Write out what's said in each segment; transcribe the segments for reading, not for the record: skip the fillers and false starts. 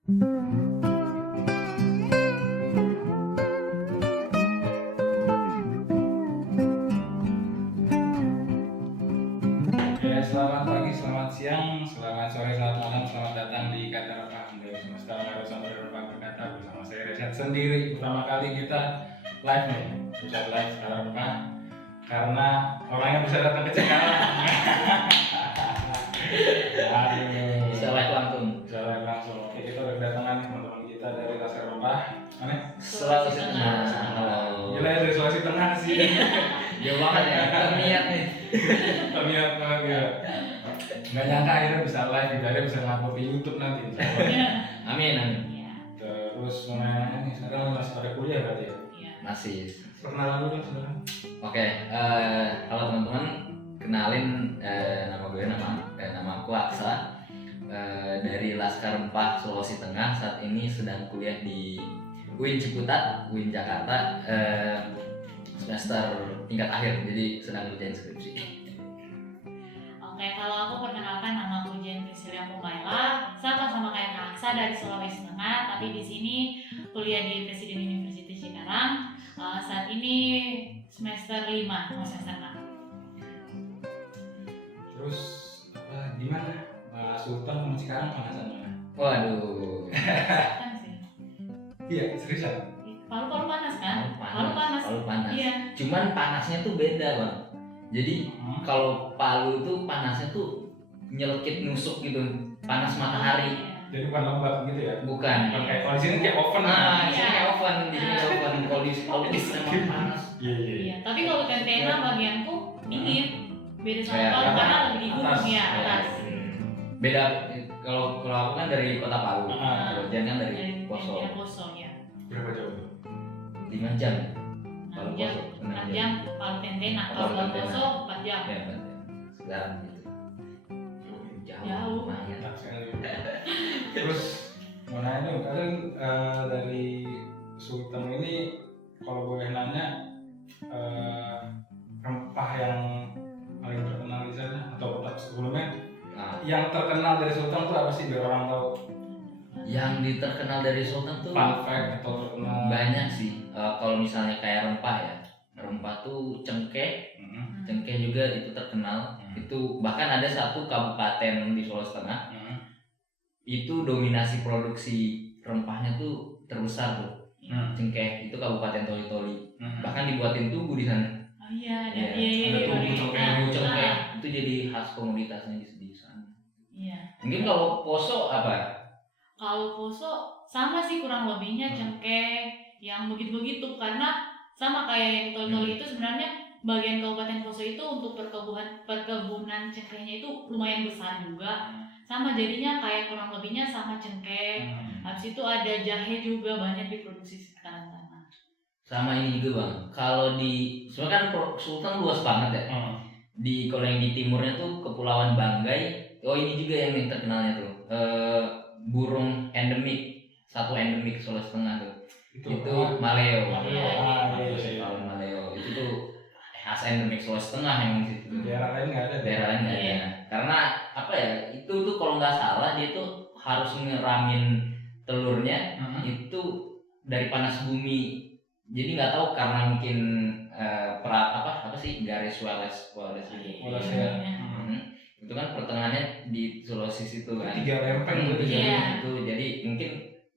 Ya, selamat pagi, selamat siang, selamat sore, selamat malam, selamat datang di Kata Rempah dari semesta Marosan Rempah berkata bersama saya Resyad sendiri. Pertama kali kita live nih, bisa live Kata Rempah karena orangnya bisa datang ke Cikarang. Aduh, Bisa live langsung. bisa live langsung. Oke, kita udah kedatangan teman-teman kita dari Laskar Rempah. Mana? Sulawesi Tengah. Halo. Gila ya, dari Sulawesi Tengah sih. Jauh banget ya. Terniat nih. Terlihat banget ya. Nggak nyangka akhirnya bisa live, akhirnya bisa ngupload di YouTube nanti. Amin. Terus mana nih sekarang masih pada kuliah berarti ya? Masih. Perkenalan dulu sebenarnya. Oke. Halo teman-teman. Kenalin nama gue nama aku Aksa. Dari Laskar Rempah Sulawesi Tengah. Saat ini sedang kuliah di UIN Ciputat, UIN Jakarta. Semester tingkat akhir, jadi sedang ngerjain skripsi. Oke, kalau aku perkenalkan, nama aku Jen Priscilia Pumaila, sama kayak Kak Aksa dari Sulawesi Tengah, tapi di sini kuliah di Presiden University Cikarang. Saat ini semester 5, mau semester 6. Terus gimana? Sultan sama Cikarang panasan mana? Waduh. Kan sih. Iya, seriusan? Palu panas kan? Palu panas. Iya. Cuman panasnya tuh beda bang. Jadi kalau Palu tuh panasnya tuh nyelekit nusuk gitu, panas matahari. Jadi bukan lembab gitu ya? Bukan. Kayak kalau di sini kayak oven. Di sini kayak oven, di sini kayak oven. Kalau di emang panas. Iya. Tapi kalau tentena bagianku dingin. Beda sama Kayak Palu apa? karena lebih di gunung ya atas. Beda. Kalau aku kan dari kota Palu, kalau Jan kan dari Poso. Dari Poso ya. Berapa jauh tuh? 5 jam. 6 jam, 6 jam Palu Tentena, kalau Palu Poso 4 jam. Ya, 4 jam. Sekarang gitu. Jauh. Lumayan. Enak sekali. Terus mau nanya dong, kalian dari Sultan ini kalau boleh nanya rempah yang paling terkenal di sana atau tetap sebelumnya yang terkenal dari Sultan tuh apa sih biar orang tahu? Yang diterkenal dari Sultan tuh Fun fact atau terkenal banyak sih. Kalau misalnya kayak rempah ya, rempah tuh cengkeh juga itu terkenal. Itu bahkan ada satu kabupaten di Sulawesi Tengah itu dominasi produksi rempahnya tuh terbesar tuh. Cengkeh itu Kabupaten Toli-Toli. Bahkan dibuatin tugu di sana. Oh iya, ada tugu Cengkeh itu jadi khas komoditasnya di sana. Iya. Mungkin kalau Poso apa? Kalau Poso sama sih kurang lebihnya cengkeh yang begitu-begitu, karena sama kayak yang Toli-Toli itu sebenarnya bagian Kabupaten Poso itu untuk perkebunan cengkehnya itu lumayan besar juga. Sama jadinya kayak kurang lebihnya sama cengkeh. Habis itu ada jahe juga banyak diproduksi di sekitaran sana. Sama ini juga bang. Kalau di sebenarnya kan Sultan luas banget ya. Di kalau yang di timurnya tuh Kepulauan Banggai. Oh ini juga yang terkenalnya tuh. Burung endemik, satu endemik Sulawesi Tengah tuh. Itu maleo. Maleo itu tuh khas endemik Sulawesi Tengah yang di situ. Daerah lain nggak ada. Ada. Karena apa ya? Itu tuh kalau nggak salah dia tuh harus ngeramin telurnya itu dari panas bumi. Jadi nggak tahu karena mungkin apa sih garis Wallace gitu. Itu kan pertengahannya di Sulawesi situ kan. 3 lempeng gitu. Itu jadi mungkin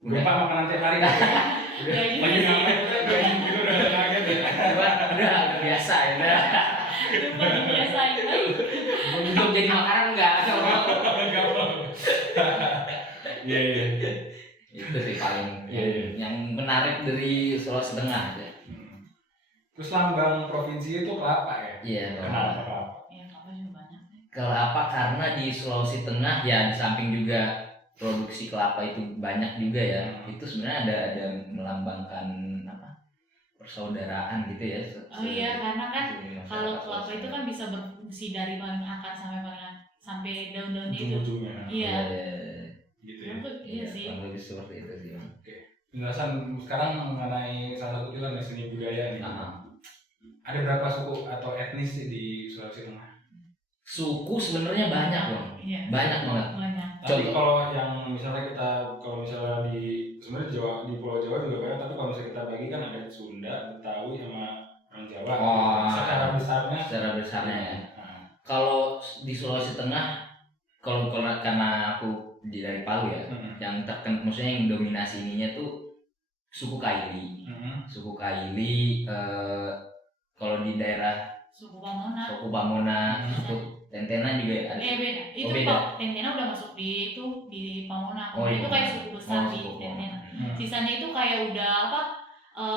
lupa makanan tiap hari. Lagi ngapain gitu udah kaget ya. Udah biasa ya. Lupa dibiasain. Untuk jadi makanan enggak Iya. Itu sih paling yang menarik dari Sulawesi Tengah ya. Terus lambang provinsi itu kelapa ya? Iya, Kenapa? Iya, kelapa juga banyak. Kelapa karena di Sulawesi Tengah ya di samping juga produksi kelapa itu banyak juga ya. Itu sebenarnya ada melambangkan apa? Persaudaraan gitu ya. Oh iya, karena kan kalau kelapa itu kan bisa berfungsi dari paling akar sampai daun-daunnya itu. Ujung-ujungnya. Iya. Gitu ya. Iya sih. Lebih seperti itu sih. Oke. Penjelasan sekarang mengenai salah satu pilar seni budaya nih. Ada berapa suku atau etnis di Sulawesi Tengah? suku sebenarnya banyak loh, Iya. banyak banget. Banyak. Tapi Contoh. kalau yang misalnya di sebenarnya Jawa, di Pulau Jawa juga banyak, tapi kalau misalnya kita bagi kan ada Sunda, Betawi sama orang Jawa. Oh. Secara besarnya. Secara besarnya ya. Nah, Kalau di Sulawesi Tengah, kalau karena aku dari Palu ya, yang maksudnya yang dominasi ininya tuh suku Kaili. Suku Kaili, kalau di daerah Suku Pamona. suku Tentena juga ada. Beda. Itu beda. Pak Tentena udah masuk di Pamona. Oh, Itu iya. kayak suku besar di suku Tentena. Pamona. Sisanya itu kayak udah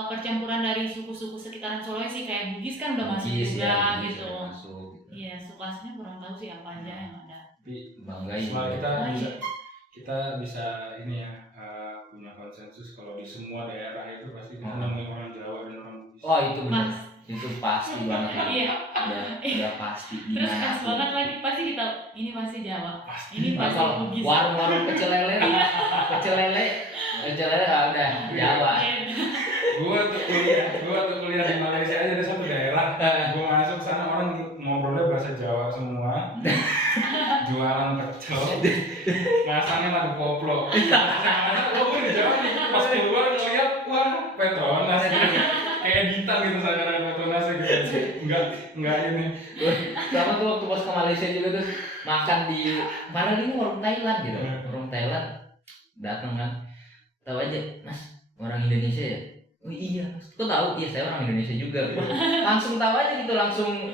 percampuran dari suku-suku sekitaran Sulawesi, kayak Bugis kan udah masuk Bugis, juga ya, Bugis gitu. udah masuk. Iya, suku aslinya kurang tahu sih apa aja yang ada. Tapi Banggai semua juga. kita bisa ini ya, punya konsensus kalau di semua daerah itu pasti kita Oh. nemuin orang Jawa dan orang Bugis. Oh itu benar, Pas. itu pasti banget. Iya. Udah pasti Terus pas dimanapun. banget lagi pasti kita ini pasti Jawa. Pasti. Ini Nah, pasti kalau Bugis. warung-warung pecel lele udah Jawa. Gua tuh kuliah di Malaysia aja, ada satu daerah. Gua masuk sana orang ngobrolnya bahasa Jawa semua. Jualan pecel. Masangnya lagu koplo. Gua di Jawa nih. Pas keluar ngeliat, wah Petronas. Kayak editan gitu sekarang Petronas gitu. Enggak ini. Sama tuh waktu pas ke Malaysia juga tuh makan di mana ini warung Thailand gitu. Warung Thailand datang kan. Tahu aja, Mas, orang Indonesia ya? Oh iya, Mas. Kok tahu? Iya, saya orang Indonesia juga. Gitu. Langsung tahu aja gitu, langsung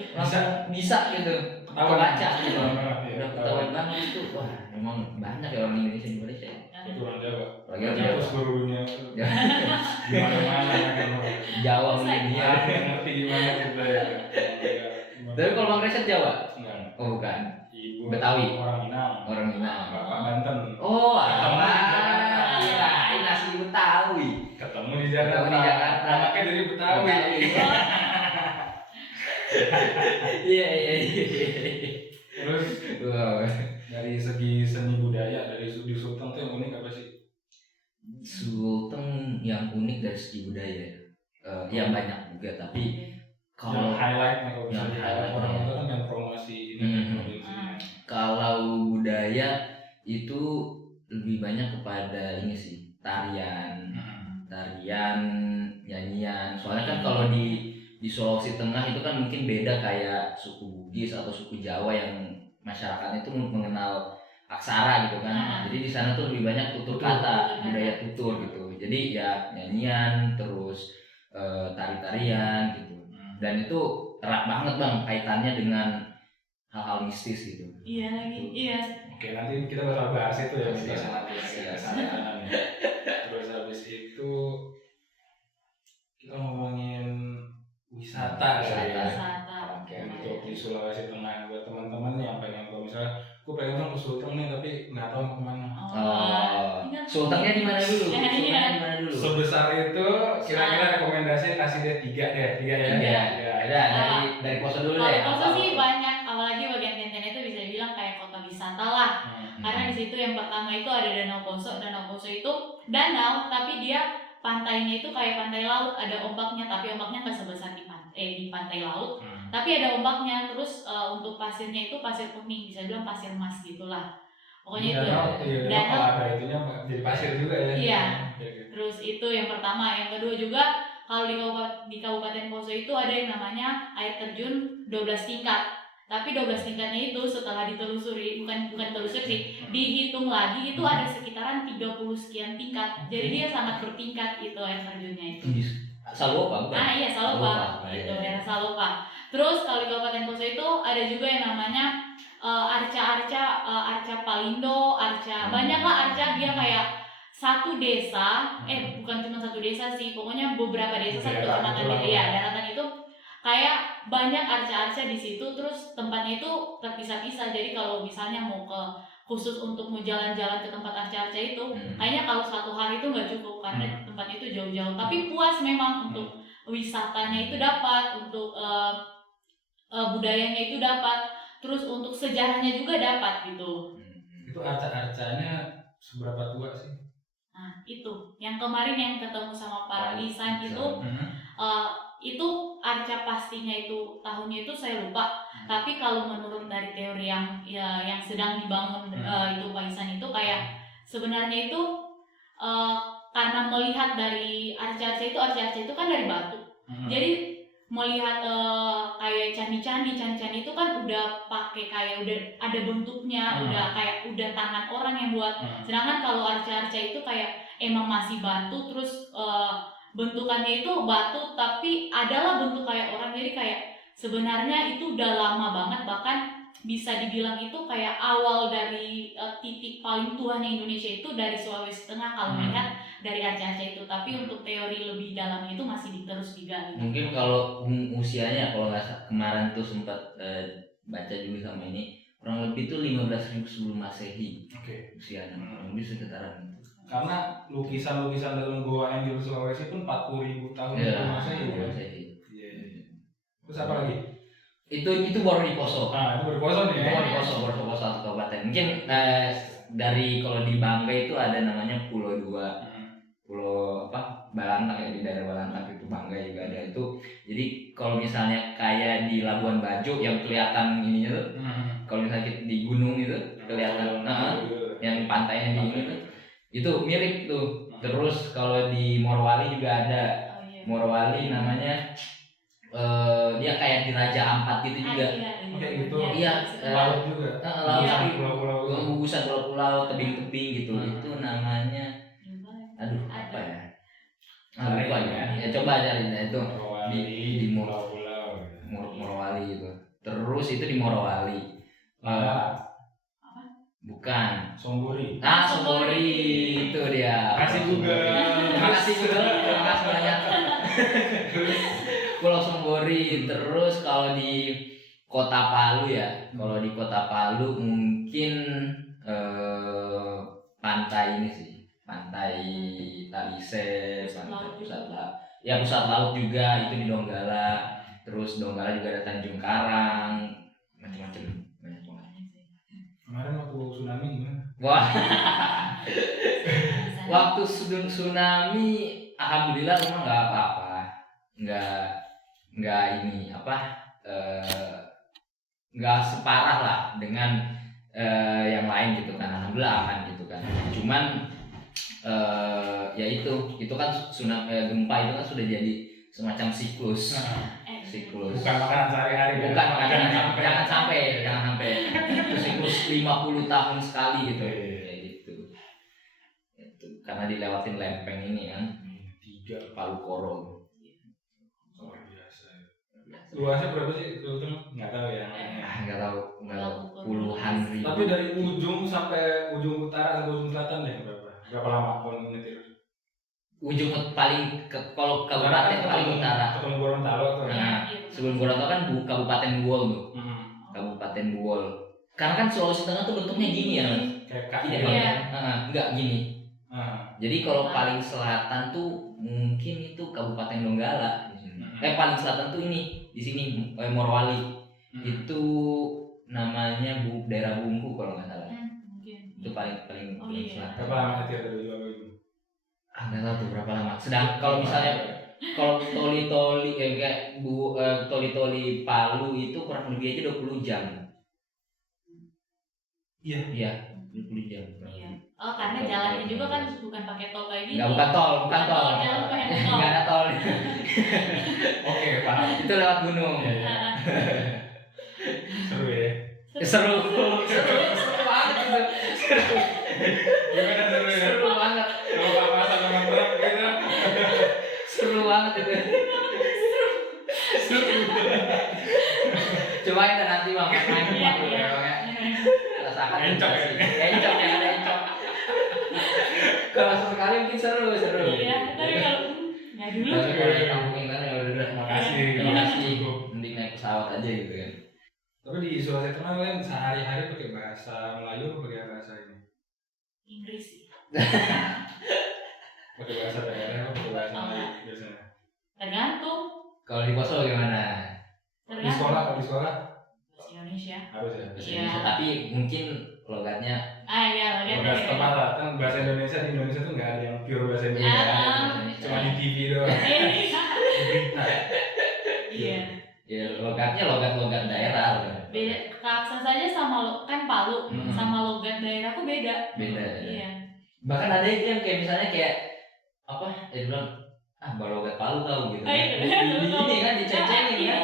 bisa gitu. Ketahuan. Baca gitu. Iya, Udah ketahuan banget itu. Wah, memang banyak ya orang Indonesia di Malaysia. Itu orang Jawa. Lagi Jawa Jawa. seluruh dunia. Di mana-mana ya kan. Jawa Selesai. mungkin Iya, ya. ngerti gimana kita ya. Tapi kalau Bang Reset Jawa? Enggak. Oh bukan. Ibu Betawi? orang Minang. Orang Minang. Bapak Banten. Oh, Ketemu di Jakarta. kirain nasi Betawi. Ketemu di Jakarta. Ketemu di Jakarta. Anaknya dari Betawi. Iya. Terus Wow. dari segi seni budaya dari di Sulteng tuh yang unik apa sih? Sulteng yang unik dari segi budaya. Ya banyak juga, tapi Yang kalau highlightnya kalau bisa yang di highlight orang ya. itu kan yang promosi ini provinsinya. kalau budaya itu lebih banyak kepada ini sih, tarian, nyanyian. Soalnya kan kalau di Sulawesi Tengah itu kan mungkin beda kayak suku Bugis atau suku Jawa yang masyarakatnya itu mengenal aksara gitu kan. Jadi di sana tuh lebih banyak tutur kata, budaya tutur gitu. Jadi ya nyanyian, terus tari-tarian gitu. Dan itu erat banget Bang kaitannya dengan hal-hal mistis gitu. Iya lagi. Iya. Oke, nanti kita bakal bahas itu ya Siap. kita sana ya. Terus habis itu kita ngomongin wisata kali ya. Wisata. Oke, untuk di Sulawesi Tengah buat teman-teman yang pengen, kalau misalnya aku pengen dong ke Sulteng nih tapi nggak tahu mau kemana. Ingat. Sultengnya di mana dulu? Iya. Sultengnya di mana dulu? Sebesar itu kira-kira rekomendasinya kasih dia 3 ya. Tiga. Ya, dari Poso dulu deh. Kalau Poso sih banyak, apalagi bagian Tenten itu bisa dibilang kayak kota wisata lah. Karena di situ yang pertama itu ada Danau Poso. Danau Poso itu danau, tapi dia pantainya itu kayak pantai laut, ada ombaknya, tapi ombaknya nggak sebesar di pantai laut. Tapi ada ombaknya. Terus untuk pasirnya itu pasir kuning, bisa bilang pasir emas gitulah. Pokoknya itu. Danau kalau ada itunya jadi pasir juga ya. Iya. Terus itu yang pertama. Yang kedua juga kalau di Kabupaten Poso itu ada yang namanya air terjun 12 tingkat. Tapi 12 tingkatnya itu setelah ditelusuri, bukan telusuri sih, dihitung lagi itu ada sekitaran 30 sekian tingkat. Jadi dia sangat bertingkat itu air terjunnya itu. Salopa bukan? Ah iya, Salopa. Salopa, Itu iya. daerah Salopa. Terus kalau di Kabupaten Poso itu ada juga yang namanya arca Palindo, banyak lah arca, dia kayak satu desa, bukan cuma satu desa sih, pokoknya beberapa desa satu kecamatan daratan itu kayak banyak arca-arca di situ. Terus tempatnya itu terpisah-pisah, jadi kalau misalnya mau khusus untuk mau jalan-jalan ke tempat arca-arca itu, kayaknya kalau 1 hari itu nggak cukup karena tempatnya itu jauh-jauh. Tapi puas memang untuk wisatanya itu dapat, untuk budayanya itu dapat, terus untuk sejarahnya juga dapat gitu. Itu arca-arcanya seberapa tua sih? Nah itu yang kemarin yang ketemu sama Pak Lisan itu arca pastinya itu tahunnya itu saya lupa, Tapi kalau menurut dari teori yang sedang dibangun itu Pak Ihsan itu kayak sebenarnya itu karena melihat dari arca-arca itu kan dari batu. Jadi melihat kayak candi-candi itu kan udah pakai kayak udah ada bentuknya, udah tangan orang yang buat. Sedangkan kalau arca-arca itu kayak emang masih batu, terus bentukannya itu batu tapi adalah bentuk kayak orang. Jadi kayak sebenarnya itu udah lama banget, bahkan bisa dibilang itu kayak awal dari titik paling tuanya Indonesia itu dari Sulawesi Tengah kalau melihat dari arca-arca itu. Tapi untuk teori lebih dalamnya itu masih terus digali. Mungkin kalau usianya, kalau nggak kemarin tuh sempat baca juga sama ini, kurang lebih tuh 15.000 sebelum Masehi. Usianya kurang lebih sekitaran itu. Karena lukisan-lukisan dalam Goa Angel Sulawesi pun 40.000 tahun sebelum Masehi. Terus apa lagi? Itu baru di Poso. Itu baru di Poso nih. Baru di Poso satu kabupaten. Mungkin dari kalau di Banggai itu ada namanya Pulau 2. Pulau Balantang ya, di daerah Balantang itu Banggai juga ada itu. Jadi kalau misalnya kayak di Labuan Bajo yang kelihatan ininya tuh, kalau misalnya di gunung itu kelihatan yang pantainya di ini tuh, itu mirip tuh. Terus kalau di Morowali juga ada. Morowali namanya dia kayak di Raja Ampat gitu juga. Kayak gitu. Iya, laut juga. Laut tapi pulau-pulau. gugusan pulau-pulau, tebing-tebing gitu. Itu namanya apa ya? Lupa ya. Ya coba cari itu di Morowali itu. Terus itu di Morowali. Bukan. Sombori. Sombori itu dia. Makasih juga. Makasih banyak. Pulau Sombori. Terus kalau di Kota Palu ya, kalau di Kota Palu mungkin pantai ini sih, pantai Talise, pantai pusat laut juga itu di Donggala. Terus Donggala juga ada Tanjung Karang, macam-macam, banyak banget. Kemarin waktu tsunami gimana? Wah, waktu tsunami, alhamdulillah rumah nggak apa-apa, nggak ini nggak separah lah dengan yang lain gitu kan, alhamdulillah aman gitu kan. Cuman ya itu kan gempa itu kan sudah jadi semacam siklus. Bukan makanan sehari-hari. Bukan jangan sampai itu siklus 50 tahun sekali gitu. Kayak gitu. Itu karena dilewatin lempeng ini kan. 3 Palu Koro. Luar biasa. Luasnya berapa sih? Nggak tahu ya. Nggak tahu puluhan ribu. Tapi dari ujung sampai ujung utara sampai ujung selatan deh berapa lama kalau nyetir? Ujung paling kalau kabupaten paling utara. Ketemu Gorontalo tuh. Sebelum Gorontalo kan Kabupaten Buol tuh. Kabupaten Buol. Karena kan Sulawesi Tengah tuh bentuknya gini ya. Kayak kaki. Enggak gini. Jadi kalau paling selatan tuh mungkin itu Kabupaten Donggala. Paling selatan tuh ini di sini Morowali. Itu namanya daerah Bungku kalau nggak salah. Itu paling selatan. Berapa lama nyetir dari Jawa itu? Nggak tahu tuh berapa lama. Sedang kalau misalnya toli-toli kayak toli-toli Palu itu kurang lebih aja 20 jam. Iya, 20 jam. Karena jalannya juga kan bukan pakai tol kayak gini. Bukan tol. Jalan pakai motor. Nggak ada tol. Oke, paham. Itu lewat gunung. Seru ya. Seru banget itu. Gimana seru ya? Seru banget. Kalau papasan sama truk gitu. Seru banget itu. Cobain deh nanti bang, main dulu ya bang ya. Rasakan Encok ya. Encok ya, ada encok. Kalau sesekali mungkin seru. Iya, tapi kalau nggak dulu. Tapi kalau di kampung yang lain ya udah. Makasih. Mending naik pesawat aja gitu kan. Tapi di Sulawesi Tengah kalian sehari-hari pakai bahasa Melayu atau pakai bahasa ini? Inggris sih. Pakai bahasa daerah atau pakai bahasa Melayu biasanya? Tergantung. Kalau di Poso gimana? Di sekolah Bahasa Indonesia. harus ya. Bahasa Iya. Indonesia, tapi mungkin logatnya Iya, Bahasa tempat lah, kan bahasa Indonesia di Indonesia tuh nggak ada yang pure bahasa Indonesia. Cuma di TV doang. Di berita. Iya. ya logatnya logat daerah. aja sama kan Palu sama logat daerahku beda. Beda. Iya. Bahkan ada itu yang kayak misalnya kayak apa? Dia bilang baru logat Palu tahu gitu. Ini kan diceng-cengin kan.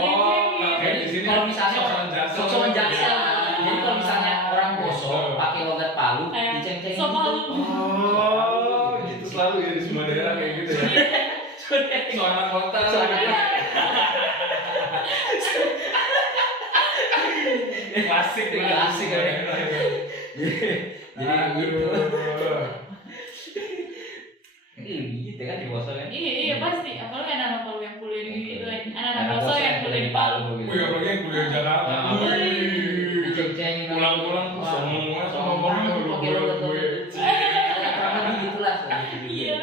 Kayak di sini Kalau misalnya sok-sokan Jaksel. Jadi kalau misalnya orang Poso pakai logat Palu diceng-cengin. Sok Palu. Oh, itu selalu ya di semua daerah kayak gitu ya. Soalnya kota. Klasik ya. Jadi gitu. Gitu kan di Poso kan. Iya pasti. Apalagi anak-anak Palu yang kuliah di gitu kan. Anak-anak Poso yang kuliah di Palu. Wih, apalagi yang kuliah di Jakarta. Diceng-cengin. Pulang-pulang semua ngomongnya pakai logat gue. Kurang lebih gitulah. Iya.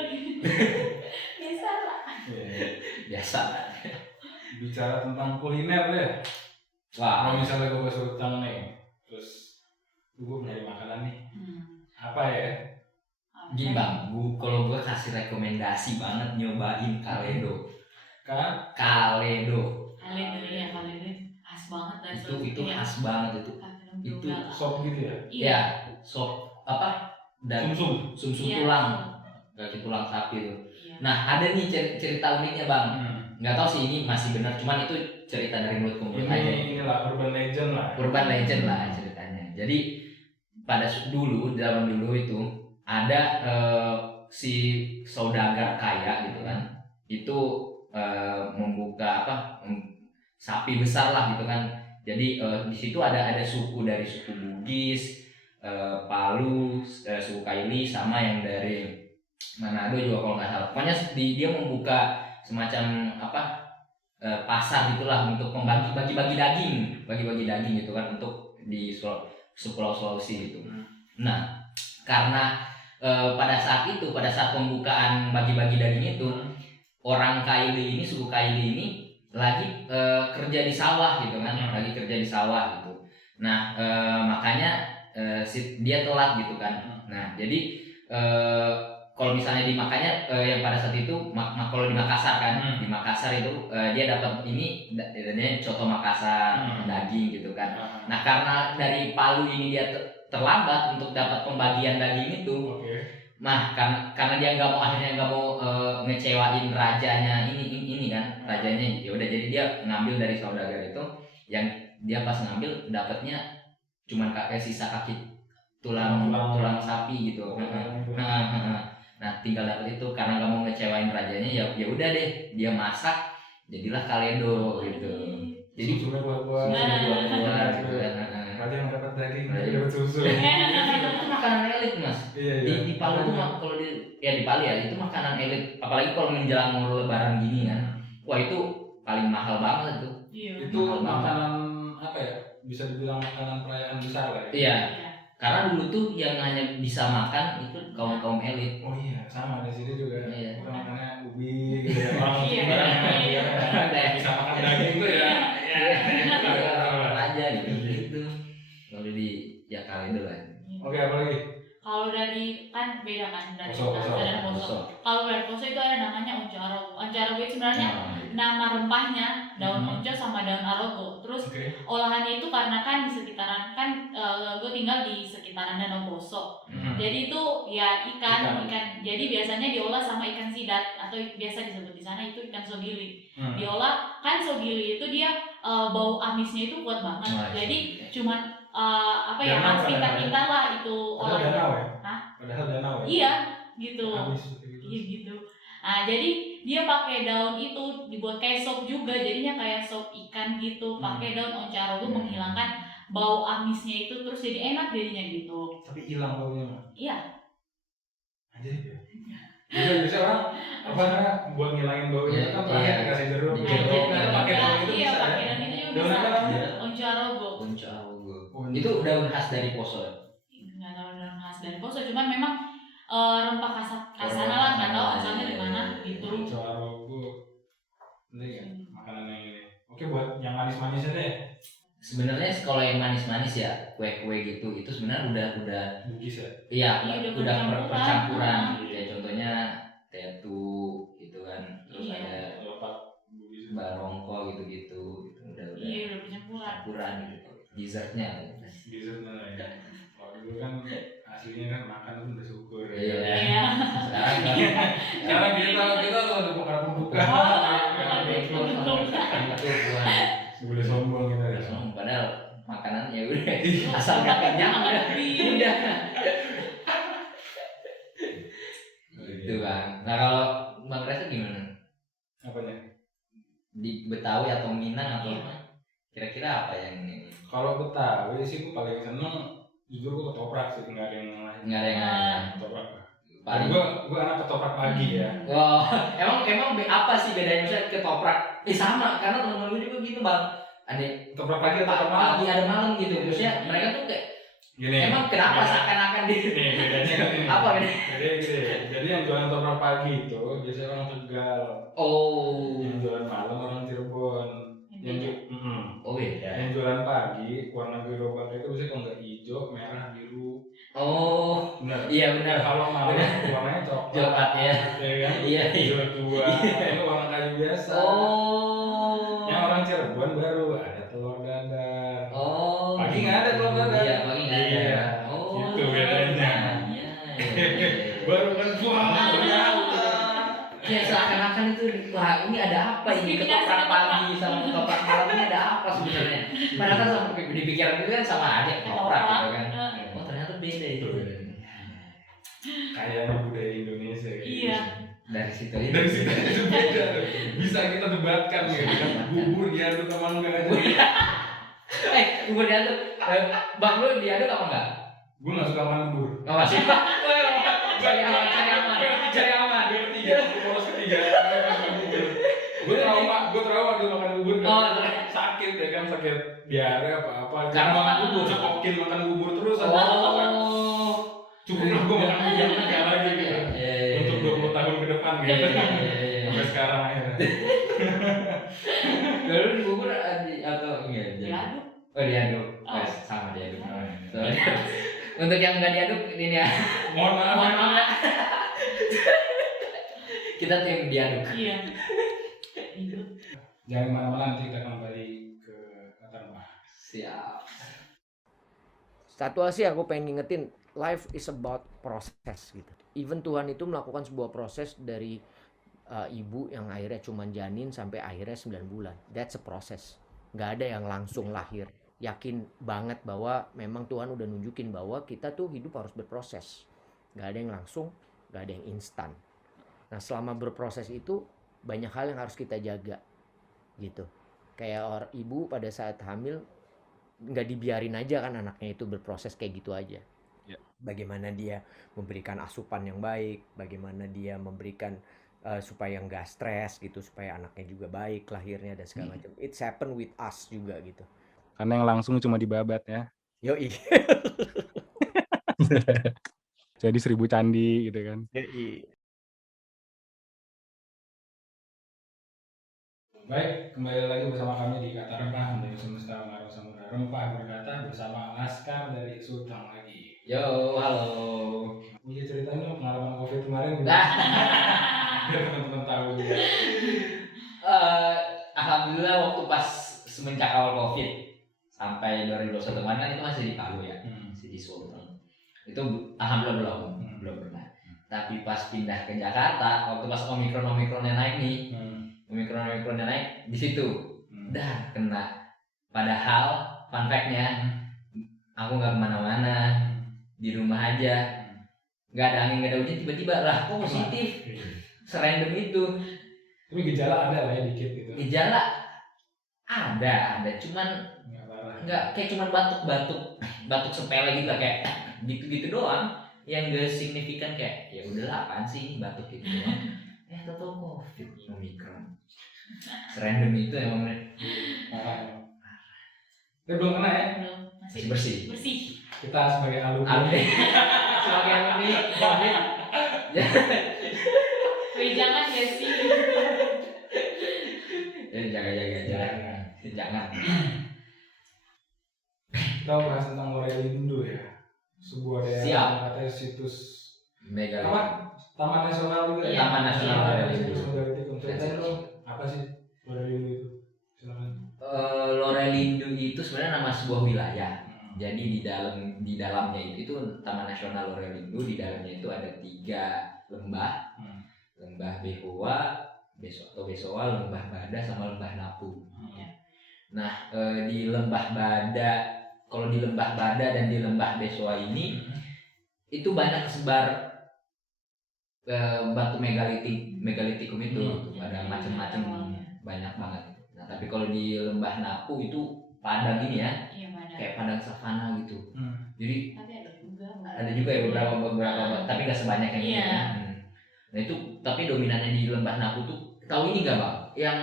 Biasa lah. Biasa. Bicara tentang kuliner deh. Wah, Kalau misalnya gue ke Sulteng nih, terus gue nyari makanan nih, apa ya? gini bang, kalau gue kasih rekomendasi banget nyobain Kaledo. Kaledo. Kaledo khas banget dari Itu khas banget itu. Itu Sop gitu ya? Iya, sop apa? Dan sum tulang, kaki tulang sapi tuh. Iya. Nah ada nih cerita uniknya bang. Nggak tahu sih ini masih benar, cuman itu cerita dari mulut ke mulut aja. Inilah urban legend lah. Urban legend lah ceritanya. Jadi pada zaman dulu itu ada si saudagar kaya gitu kan, itu membuka sapi besar lah gitu kan. Jadi di situ ada suku dari suku Bugis, Palu, suku Kaili, sama yang dari Manado juga kalau nggak salah. Pokoknya dia membuka semacam pasar gitulah untuk bagi-bagi daging gitu kan untuk di Pulau Sulawesi gitu. Nah karena pada saat pembukaan bagi-bagi daging itu orang Kaili ini, suku Kaili ini lagi kerja di sawah gitu kan, lagi kerja di sawah gitu. Nah makanya dia telat gitu kan. Nah jadi kalau misalnya dimakannya yang pada saat itu kalau di Makassar kan, di Makassar itu dia dapat ini coto Makassar daging gitu kan. Nah karena dari Palu ini dia terlambat untuk dapat pembagian daging itu. Nah karena dia akhirnya nggak mau ngecewain rajanya ini kan, rajanya ya udah, jadi dia ngambil dari saudagar itu, yang dia pas ngambil dapatnya cuman kayak sisa kaki tulang sapi gitu. Nah tinggal dapat itu, karena nggak mau ngecewain rajanya ya udah deh dia masak, jadilah Kaledo gitu. Jadi susunya buat gitu kan. Raja yang dapat daging, dapat susu. Itu makanan elit mas. Iya. Di Palu tuh kalau di Palu ya itu makanan elit, apalagi kalau menjelang Lebaran gini kan. Wah itu paling mahal banget tuh. Itu makanan apa ya? Bisa dibilang makanan perayaan besar lah ya. Iya. Karena dulu tuh yang hanya bisa makan itu kaum elit. Oh iya, sama di sini juga. Iya. Kita makannya ubi gitu ya. Orang bisa makan daging tuh ya. Raja gitu. Kalau di Kaledo lah. Oke, apa lagi? Kalau dari kan beda kan dari Poso. Kalau dari Poso itu ada namanya onco arogo. Onco arogo itu sebenarnya nama rempahnya daun onco sama daun arogo. Terus olahannya itu karena kan di sekitaran kan gue tinggal di sekitaran Danau Poso. Jadi itu ya ikan. Jadi biasanya diolah sama ikan sidat atau biasa disebut di sana itu ikan sogili. Diolah kan sogili itu dia bau amisnya itu kuat banget. Jadi cuman khas kita lah itu olahnya. Danau ya? Hah? Padahal danau ya? Iya, gitu. Gitu. Iya gitu. Nah, jadi dia pakai daun itu dibuat kayak sop juga, jadinya kayak sop ikan gitu. Pakai daun onco arogo menghilangkan bau amisnya itu, terus jadi enak jadinya gitu. Tapi hilang baunya mah? Iya. Ajaib ya? Bisa orang buat ngilangin baunya kan pakai kasih jeruk. Pakai daun itu bisa. Pakai daun itu juga bisa. Onco arogo. Itu daun khas dari Poso ya? Nggak tahu daun khas dari Poso, cuman memang rempah kasana lah, nggak tahu asalnya dari mana gitu. Onco arogo. Ini ya makanan yang ini. Oke, buat yang manis-manisnya deh. Sebenarnya kalau yang manis-manis ya kue-kue gitu itu sebenarnya udah Bugis ya? Iya, udah percampuran gitu ya. Contohnya tetu gitu kan, terus ada barongko gitu udah iya, udah percampuran gitu dessertnya gitu. Karena kita harus ada pembukaan. Itu bukan Boleh sombong kita ya. padahal makanan ya udah asal nggak kenyang udah. Gitu bang. Nah kalau Bang Reza gimana? Apanya? Di Betawi atau Minang atau Iya. kira-kira apa yang ini? Kalau Betawi sih gue paling seneng jujur gue ketoprak sih, nggak ada yang lain. Nggak ada yang lain. Ketoprak. Paling. Gue anak ketoprak pagi ya. Wow, emang apa sih bedanya misalnya ketoprak? Sama, karena temen-temen gue juga gitu bang. Ada Ketoprak pagi atau malam? pagi ada malam gitu. Maksudnya mereka tuh kayak Gini. emang kenapa Gini. seakan-akan di Nih bedanya kan ini. apa bedanya? Jadi gini. Jadi yang jualan ketoprak pagi itu biasanya orang Tegal. Oh, Yang jualan malam orang Cirebon. oh beda. Yang jualan pagi warna biru bakar itu biasanya kalau nggak hijau, merah, biru. Oh, Benar. iya benar. Kalau malam warnanya coklat. Coklat ya. Ya kan? Iya. Hijau tua. Ini warna kayu biasa. Oh. Yang orang Cirebon baru ada telur dadar. Oh. Pagi nggak ada telur dadar. Iya, pagi nggak ada. Iya. Oh. Itu bedanya. Iya, iya. Baru kan buah. Ya seakan-akan itu wah ini ada apa ini ketoprak pagi sama ketoprak malam ini ada apa sebenarnya? Padahal kan sama dipikiran itu kan sama aja ketoprak gitu kan. Oh ternyata beda itu. Kayaknya budaya Indonesia. Gitu. Iya. Dari situ Dari situ itu beda. Bisa kita debatkan gitu kan. Bubur diaduk sama enggak aja. bubur diaduk. Bang lu diaduk apa enggak? Gue nggak suka makan bubur. Enggak masih. Cari aman, cari aman, cari aman. Gue poros ketiga. Gue trauma di makan bubur kan. Oh, Sakit ya kan, sakit diare apa-apa. Karena makan bubur. Cekokin makan bubur terus. Oh. Cukup lah gue makan bubur kayak lagi gitu. Untuk 20 tahun ke depan gitu. Sampai sekarang akhirnya. Lalu di bubur atau enggak? Diaduk. Oh diaduk. Oh. Sama diaduk. Soalnya untuk yang enggak diaduk ini ya. Mohon maaf. Mohon maaf ya. Kita tim diaduk. Iya. Itu. Jangan kemana-mana, nanti kita kembali ke kata rumah. Siap. Satu hal sih aku pengen ngingetin, life is about proses gitu. Even Tuhan itu melakukan sebuah proses dari ibu yang akhirnya cuma janin sampai akhirnya 9 bulan. That's a process. Nggak ada yang langsung lahir. Yakin banget bahwa memang Tuhan udah nunjukin bahwa kita tuh hidup harus berproses. Nggak ada yang langsung, nggak ada yang instan. Nah selama berproses itu banyak hal yang harus kita jaga gitu. Kayak ibu pada saat hamil nggak dibiarin aja kan anaknya itu berproses kayak gitu aja. Ya. Bagaimana dia memberikan asupan yang baik, bagaimana dia memberikan supaya nggak stres gitu, supaya anaknya juga baik lahirnya dan segala macam. It's happen with us juga gitu. Karena yang langsung cuma dibabat ya. Yoi. Jadi 1000 candi gitu kan. Yoi. Baik, kembali lagi bersama kami di Kata Rempah dari Semesta Marah Samudra Rempah berkata bersama Laskar dari Sultan lagi. Yo, halo. Punya ceritanya pengalaman COVID kemarin gitu. Nah, Biar teman-teman tahu juga. alhamdulillah waktu pas semenjak awal COVID sampai 2021 kemarin kan itu masih di Palu ya, masih di Sultan. Itu alhamdulillah belum pernah. Tapi pas pindah ke Jakarta, waktu pas Omikronnya naik nih, Omikronnya naik di situ, dah kena. Padahal fun fact-nya, aku nggak kemana-mana, di rumah aja, nggak ada angin nggak ada hujan, tiba-tiba lah kok positif, serandom itu. Tapi gejala ada lah ya dikit gitu. Gejala ada, cuman Nggak parah. nggak kayak cuman batuk sepele gitu lah, kayak gitu doang, yang gak signifikan kayak ya udahlah apaan sih ini batuk gitu doang. Tahu COVID Omikron. Serandom itu emang Parah. Tapi belum kena ya. Belum. masih bersih. Bersih. Kita sebagai alumni. Alumni sebagai alumni COVID. Wih jangan ya sih. Jadi jangan. Kita bahas tentang Lorelindo ya. Sebuah daerah Siap. yang katanya situs Mega. apa? Taman Nasional juga. Iya. ya? Taman Nasional Iya, Lorelindo. situs Megalitik. Ceritain dong apa sih Lorelindo itu? Silakan. Lorelindo itu sebenarnya nama sebuah wilayah. Jadi di dalamnya itu Taman Nasional Lorelindo, di dalamnya itu ada 3 lembah lembah Behoa, Besoa, lembah Bada sama lembah Napu. Iya. Nah, di lembah Bada, kalau di lembah Bada dan di lembah Besoa ini itu banyak tersebar batu megalitikum itu, ada macam-macam, banyak banget. Nah, tapi kalau di lembah Napu itu padang ini ya, Iya, padang. kayak padang savana gitu. Jadi Tapi ada juga ada juga ya beberapa, tapi nggak sebanyak yang ini. Iya. Nah itu, tapi dominannya di lembah Napu tuh, tahu ini nggak bang? Yang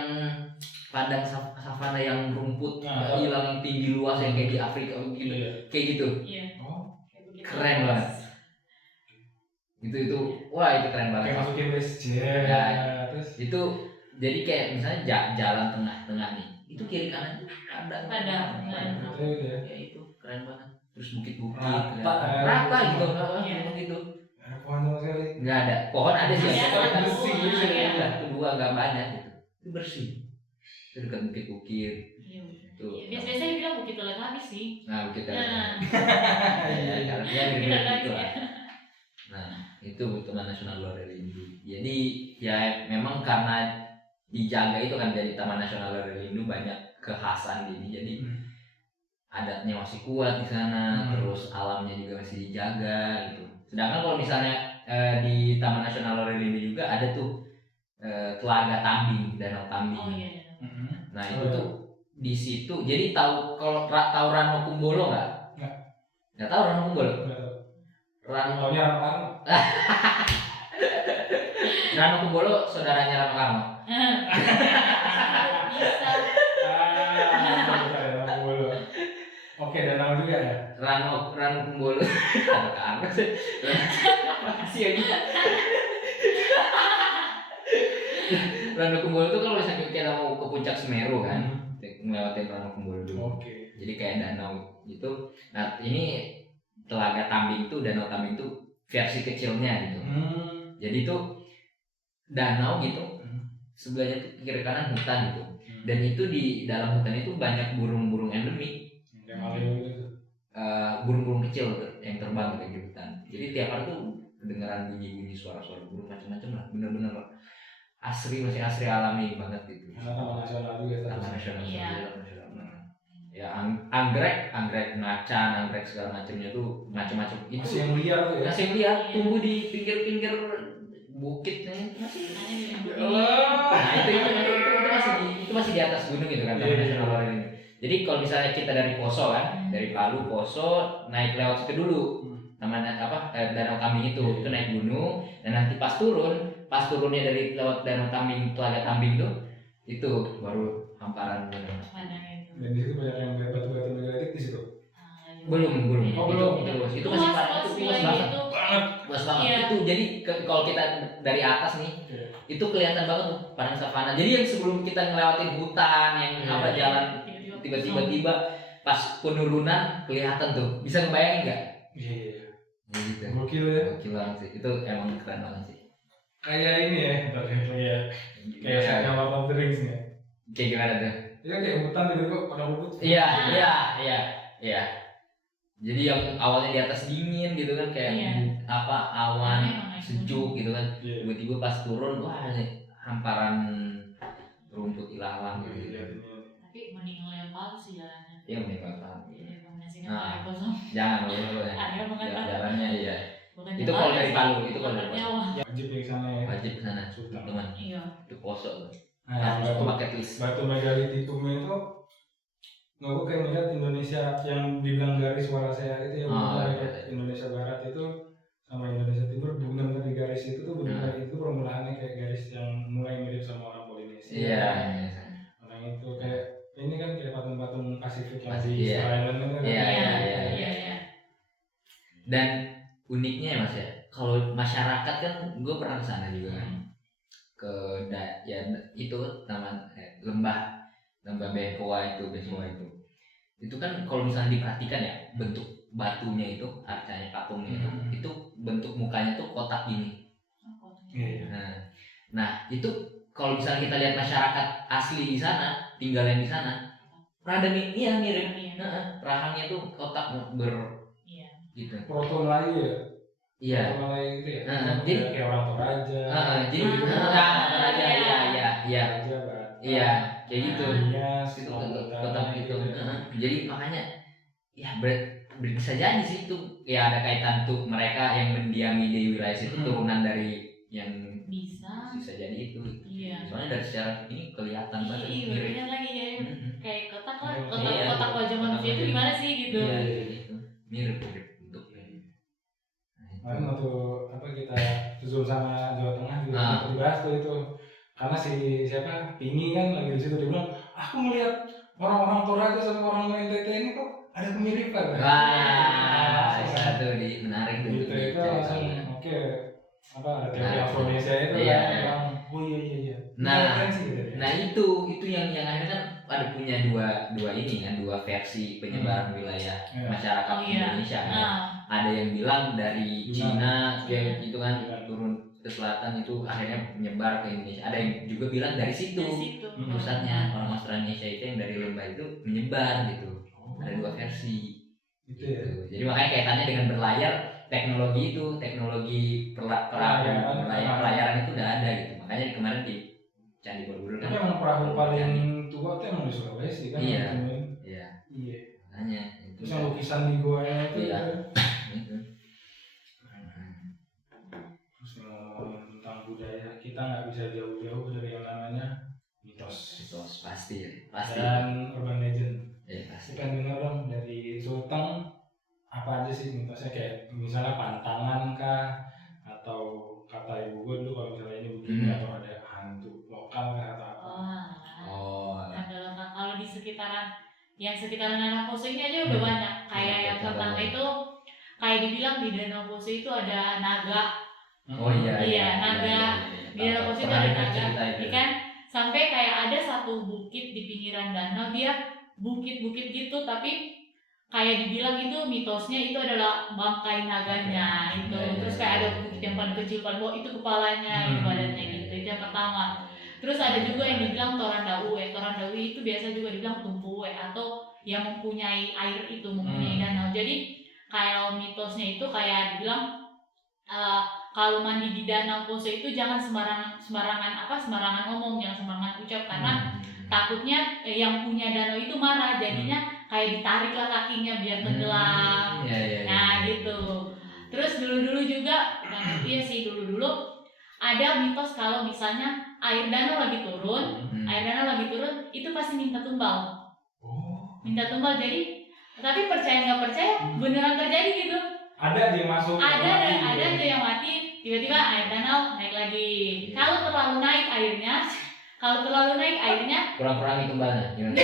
padang savana yang rumput hilang tinggi luas yang kayak di Afrika gitu, kayak gitu. Iya. Oh, Kayak begitu. Keren banget. Itu wah itu keren banget. kayak masukin WSJ. Ya, Terus itu jadi kayak misalnya jalan tengah-tengah nih, itu kiri kanan tuh padang. Padang. gitu ya. Ya itu keren banget. Terus bukit-bukit, Rata gitu, Iya. gitu. Ada pohon sama sekali. Nggak ada, pohon ada sih, Iya, pohon ada bersih, pohon, bersih. iya. kedua nggak banyak gitu, itu bersih. Itu dekat bukit-bukit. Iya. Itu. Biasanya bilang bukit Teletabis sih. Nah bukit Nah, ya, karena dia Bukit gitu Teletabis lah. ya. Nah itu Taman Nasional Lorelindo. Jadi ya memang karena dijaga itu kan, dari Taman Nasional Lorelindo banyak kekhasan ini. Jadi adatnya masih kuat di sana, terus alamnya juga masih dijaga gitu. Sedangkan kalau misalnya di Taman Nasional Lorelindo juga ada tuh Telaga Tambing, Danau Tambing. Oh iya. Nah itu tuh di situ. Jadi tahu kalau tahu Rano Kumbolo nggak? Nggak. Nggak tahu Rano Kumbolo? Rano Taunya orang Rano Kumbolo saudaranya Rano Karno. Bisa. Oke, danau juga ya. Rano Kumbolo. Rano Karno sih. Makasih aja. Rano Kumbolo tuh kalau misalnya kita mau ke puncak Semeru kan, ngelewatin Rano Kumbolo dulu. Oke. Jadi kayak danau gitu. Nah ini Telaga Tambing itu, Danau Tambing itu versi kecilnya gitu. Jadi itu danau gitu, sebelahnya tuh kiri kanan hutan gitu. Dan itu di dalam hutan itu banyak burung-burung endemik, Kayak maleo gitu. burung-burung kecil yang terbang kayak di hutan. Jadi tiap hari tuh kedengeran bunyi-bunyi suara-suara burung macam-macam lah, bener-bener asri, masih asri alami banget gitu. Karena taman nasional juga. Taman nasional. Iya. Ya anggrek macan, anggrek segala macamnya tuh macam-macam itu. Masih yang liar tuh ya. Masih lihat tumbuh di pinggir-pinggir bukit nih masih. Nah itu masih di atas gunung gitu kan, Taman Nasional Lorelindo. Jadi kalau misalnya kita dari Poso kan, dari Palu Poso naik lewat situ dulu, namanya Danau Tambing itu naik gunung, dan nanti pas turunnya dari lewat Danau Tambing, Telaga Tambing tuh, itu baru hamparan gunung. Dan di situ banyak yang batu-batu megalitik di situ. Belum. Oh, belum. Itu masih parah, itu luas banget. Luas banget. Iya. Itu jadi kalau kita dari atas nih, itu kelihatan banget tuh padang savana. Jadi yang sebelum kita ngelewatin hutan yang jalan tiba-tiba pas penurunan kelihatan tuh. Bisa ngebayangin nggak? Iya. Gitu. Gokil ya. Gokil banget sih. Itu emang keren banget sih. Kayak ini ya, kayak setnya Lord of the Rings ya. Kayak gimana tuh? Iya kayak hutan gitu kok, pada rumput. Iya. Jadi yang awalnya di atas dingin gitu kan, kayak awan sejuk gitu kan, tiba-tiba pas turun wah hamparan rumput ilalang gitu. Tapi mending lempar sih jalannya. Iya mending banget. Rekomendasinya Nah. pakai kosong. Jangan dulu ya. Ada banget lah. Jalannya iya. Bukan Itu kalau dari Palu, itu kalau dari Palu. Jawa. Wajib di sana ya. Wajib ke sana, Sultan. teman. Iya. Itu Poso tuh. Nah, Harus batu, bucket list. batu megalitikumnya itu nggak, gue kayak melihat Indonesia yang dibilang garis Warasea itu ya, benar iya. Indonesia Barat itu sama Indonesia Timur benar-benar di garis itu tuh benar itu permulaannya kayak garis yang mulai mirip sama orang Polinesia. Iya. Orang itu kayak ini kan kayak patung-patung Pasifik yang Pasifik, di iya. Australia kan. Iya. Dan uniknya ya Mas ya, kalau masyarakat kan gue pernah ke sana juga kan. Itu taman lembah Behoa itu. Itu kan kalau misalnya diperhatikan ya, bentuk batunya itu, arcanya patungnya itu bentuk mukanya tuh kotak gini. Iya. Nah itu kalau misalnya kita lihat masyarakat asli di sana, tinggalnya di sana, rada mirip. Rahangnya tuh kotak Iya. gitu. Proto Melayu ya. Iya. Mulai gitu ya. Jadi kayak orang Toraja. jadi gitu. aja iya Toraja, Batak. iya kayak gitu. Nias, Itu Lampung kotak Utara, gitu. ya. Jadi makanya ya bisa jadi sih itu ya ada kaitan tuh mereka yang mendiami di wilayah situ turunan dari yang bisa jadi itu. Iya. Soalnya dari secara ini kelihatan banget Iya, mirip. bener lagi ya. Kayak kotak lah, Iya. kotak wajah manusia itu gimana sih gitu. Iya gitu. Mirip bentuknya. Kemarin waktu apa kita zoom sama Jawa Tengah juga sempat dibahas tuh itu. Karena si siapa Pingi kan lagi di situ, dia bilang aku melihat orang-orang Toraja sama orang NTT ini kok ada kemiripan. Wah, satu menarik tuh. Gitu itu langsung oke. Apa ada teori Afronesia itu Iya. kan bilang oh iya. Nah itu yang akhirnya kan ada punya dua ini kan, dua versi penyebaran wilayah masyarakat Indonesia kan. Ada yang bilang dari Cina kayak gitu kan turun ke selatan itu akhirnya menyebar ke Indonesia. Ada yang juga bilang dari situ pusatnya orang Australanesia itu yang dari lembah itu menyebar gitu. Ada dua versi gitu ya. Jadi makanya kaitannya dengan berlayar, teknologi pelayaran itu udah ada gitu. Makanya kemarin di Candi Borobudur kan. Tapi emang perahu paling tua itu emang di Sulawesi kan? Iya. Iya. Makanya itu. Terus yang lukisan di goanya itu. Iya. Ya. Itu. Terus ngomong tentang budaya, kita nggak bisa jauh-jauh dari yang namanya mitos Pasti. dan urban legend. Ya pasti. Kita dengar dong dari Sultan apa aja sih mitosnya, kayak misalnya pantangan kah, atau kata ibu gue dulu kalau misalnya ini begini atau ada hantu lokal kah atau apa. Ada kalau di sekitaran Danau Poso ini aja udah banyak. Kayak yang pertama itu kayak dibilang di Danau Poso itu ada naga. Iya, naga. Di Danau Poso itu ada naga. Kan sampai kayak ada satu bukit di pinggiran danau, dia bukit-bukit gitu tapi kayak dibilang itu mitosnya itu adalah bangkai naganya itu. Terus kayak ada bukit yang paling kecil paling bawah itu kepalanya, itu badannya gitu. Itu yang pertama. Terus ada juga yang dibilang Torandaue. Torandaue itu biasa juga dibilang tumpuwe atau yang mempunyai air itu, mempunyai danau. Jadi kalau mitosnya itu kayak dibilang kalau mandi di Danau Poso itu jangan sembarangan ngomong, jangan sembarangan ucap karena takutnya yang punya danau itu marah, jadinya kayak ditarik lah kakinya biar tenggelam. Nah gitu. Terus dulu juga, iya sih dulu ada mitos kalau misalnya air danau lagi turun, itu pasti minta tumbal. Minta tumbal, jadi tapi percaya nggak percaya beneran terjadi gitu. Ada dia masuk. Ada aja yang mati, tiba-tiba air danau naik lagi. Kalau terlalu naik airnya kurang-kurangi tumbalnya gimana?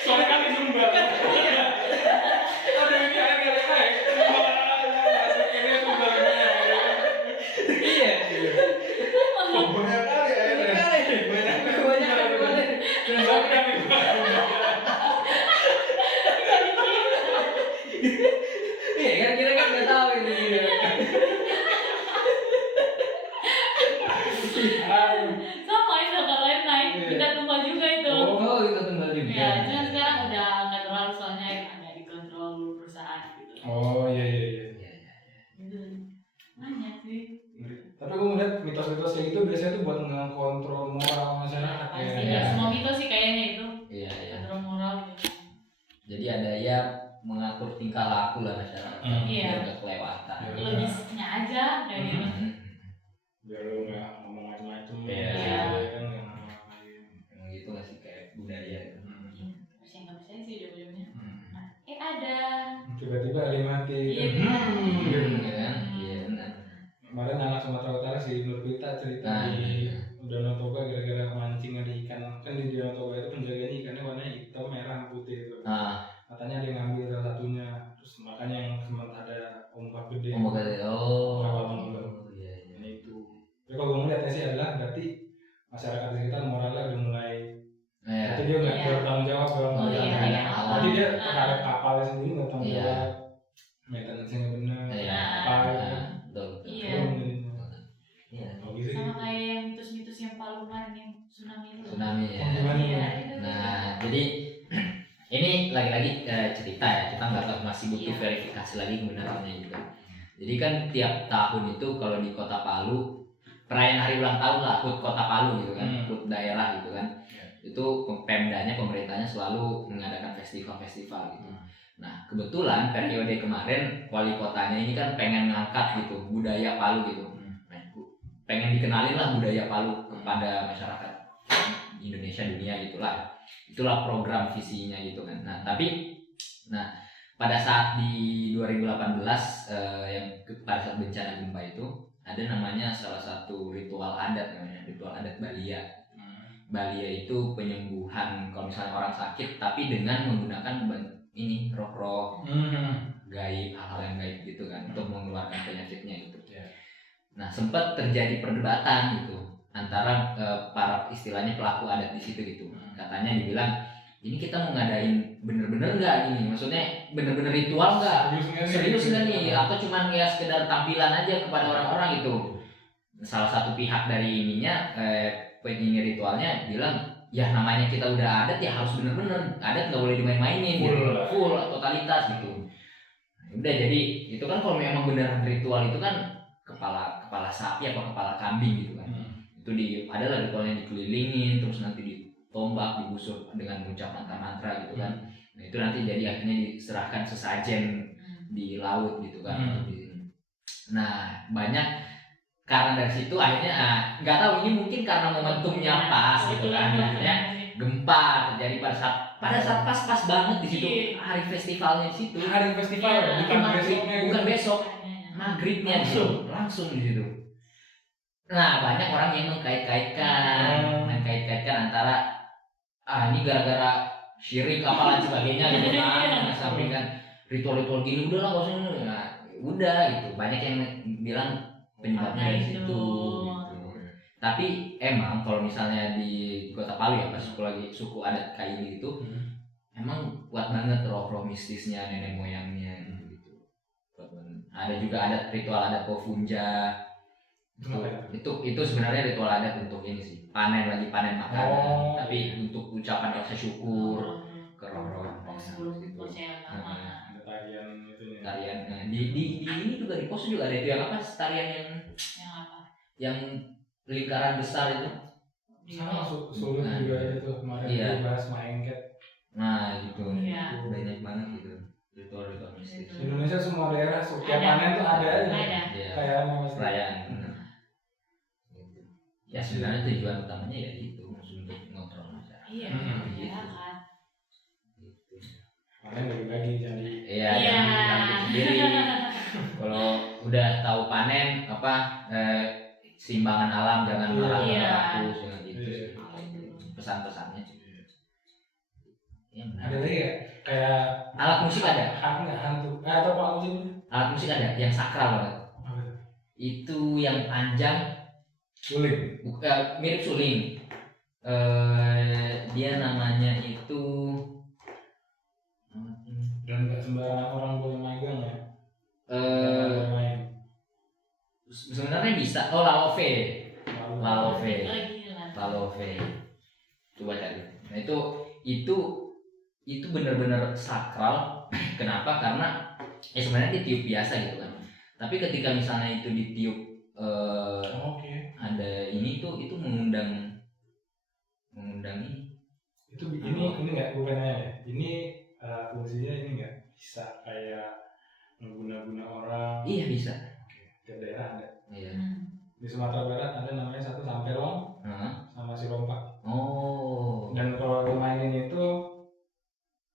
Soalnya kan disumbang. Aduh ini air gak naik. Masukinnya tumbalnya. Iya. Banyak kali airnya. Iya kan kita kan nggak tahu ini. sama itu kalau air naik minta tumbal juga itu. Oh itu tumbal juga. Ya, cuman sekarang udah nggak terlalu soalnya ada dikontrol perusahaan gitu. Oh iya. Gitu. Banyak sih. Tapi gue ngeliat mitos-mitos kayak gitu biasanya tuh buat ngekontrol moral masyarakat. Pasti ya, semua mitos sih kayaknya itu. Iya. Kontrol moral gitu. Jadi ada ya mengatur tingkah laku lah masyarakat. Iya. Biar nggak kelewatan. Logisnya aja dari Biar lu nggak ngomong macam-macam. Iya. Kan nggak ngapain. Yang gitu masih kayak budaya. percaya nggak percaya sih ujung-ujungnya. Ada. Tiba-tiba ada yang mati. Iya, Iya kan? Iya benar. Kemarin anak Sumatera Utara si Nurpita cerita di Danau Toba gara-gara mancing ada ikan. Kan di Danau Toba itu penjaganya ikannya warnanya hitam, merah, putih itu. Katanya ada yang ngambil salah satunya. Terus makanya yang sempat ada ombak gede. Iya. Nah itu. Tapi kalau gue ngeliatnya sih adalah berarti masyarakat di sekitar moralnya udah mulai. Berarti dia nggak bertanggung jawab dong. Berarti dia terhadap kapalnya sendiri nggak tanggung jawab. Maintenance-nya benar. Betul. Iya. Sama kayak yang mitos-mitos yang Palu kemarin yang tsunami itu. Tsunami ya. Iya. Nah, jadi ini lagi-lagi cerita ternyata nggak tahu, masih butuh verifikasi lagi kebenarannya gitu kan. Jadi kan tiap tahun itu kalau di Kota Palu perayaan hari ulang tahun lah, HUT Kota Palu gitu kan, HUT daerah gitu kan, itu Pemdanya, pemerintahnya selalu mengadakan festival-festival gitu. Nah kebetulan periode kemarin wali kotanya ini kan pengen ngangkat gitu budaya Palu gitu, pengen dikenalin lah budaya Palu kepada masyarakat Indonesia, dunia gitulah. Itulah program visinya gitu kan. Nah pada saat di 2018 yang pada saat bencana gempa itu ada namanya salah satu ritual adat, namanya ritual adat Balia. Balia itu penyembuhan kalau misalnya orang sakit tapi dengan menggunakan ini roh-roh gaib, hal-hal yang gaib gitu kan, untuk mengeluarkan penyakitnya gitu. Nah sempat terjadi perdebatan gitu antara para istilahnya pelaku adat di situ gitu. Katanya dibilang ini kita mau ngadain bener-bener nggak ini, maksudnya bener-bener ritual nggak, serius nggak nih, atau cuman ya sekedar tampilan aja kepada orang-orang gitu. Salah satu pihak dari ininya penyiar ritualnya bilang ya namanya kita udah adat ya harus bener-bener adat, nggak boleh dimain-mainin gitu, full totalitas gitu. Udah jadi itu kan kalau memang beneran ritual itu kan kepala sapi apa kepala kambing gitu kan, itu adalah ritualnya dikelilingin terus nanti ditombak, digusur dengan mengucap mantra-mantra gitu kan. Nah itu nanti jadi akhirnya diserahkan sesajen di laut gitu kan. Nah banyak karena dari situ akhirnya nggak tahu ini mungkin karena momentumnya pas gitu kan, akhirnya gempa terjadi pada saat pas banget di situ hari festivalnya di situ. Hari festival bukan besok maghribnya langsung di situ. Nah banyak orang yang mengkait-kaitkan antara ini gara-gara syirik apalah sebagainya gitu kan, sampaikan ritual-ritual gini udah lah nggak usah. Nah, udah gitu banyak yang bilang penyebabnya dari situ gitu. Tapi emang kalau misalnya di Kota Palu ya pas suku adat Kaili itu emang kuat banget roh-roh mistisnya nenek moyangnya gitu. Ada juga adat ritual adat Pofunja. Itu sebenarnya ritual adat untuk ini sih, panen makanan, tapi untuk ucapan rasa syukur ke roh-roh gitu. Ada tarian itunya. Tarian di ini juga di pos juga ada itu yang apa, tarian yang lingkaran besar itu. Sama sulit juga itu kemarin dibahas Maengket. Nah gitu, banyak banget gitu ritual mistis. Indonesia semua daerah setiap panen tuh ada aja. Kayak perayaan. Ya sebenarnya tujuan utamanya ya itu untuk mengontrol masyarakat. Iya, kan. Panen bagi-bagi jadi. Iya. Sendiri. Kalau udah tahu panen seimbangan alam, jangan marah terus dengan itu pesan-pesannya. Ya, ada lagi ya kayak alat musik ada. Hantu atau apa musik? Alat musik ada yang sakral banget. Itu yang panjang. Suling. Mirip suling. Dia namanya itu Dan nggak sembarangan orang boleh magang ya. Sebenarnya bisa. Lalove. Coba cari. Nah itu benar-benar sakral. Kenapa? Karena sebenarnya ditiup biasa gitu kan. Tapi ketika misalnya itu ditiup ada ini tuh itu mengundang ini. Itu ini nggak bukannya ya? Ini fungsinya ini nggak bisa kayak mengguna orang. Iya bisa. Tiap daerah ada. Iya. Di Sumatera Barat ada namanya satu sampelong sama si rompak. Oh. Dan kalau mainin itu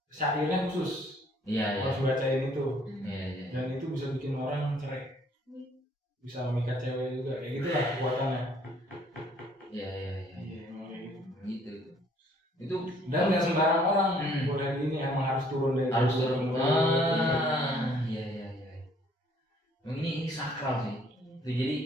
syairnya khusus. Iya. Harus bacain itu. Iya. Dan itu bisa bikin orang cerai. Bisa memikat cewek juga, kayak gitu lah kekuatannya. Iya. Gitu. Itu dan nggak sembarang orang boleh gini, emang harus turun dari Iya. Emang ini sakral sih. Itu jadi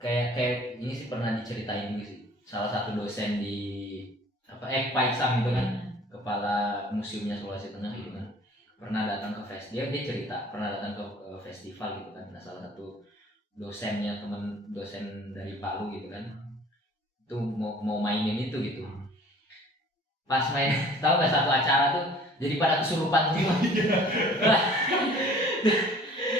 kayak ini sih pernah diceritain juga sih. Salah satu dosen di Pak Iksam gitu kan, kepala museumnya Sulawesi Tengah gitu kan. Pernah datang ke festival, dia cerita pernah datang ke festival gitu kan. Nah, salah satu dosennya, teman dosen dari Palu gitu kan, itu mau mainin itu gitu. Pas main, tahu nggak satu acara tuh jadi pada kesurupan semua.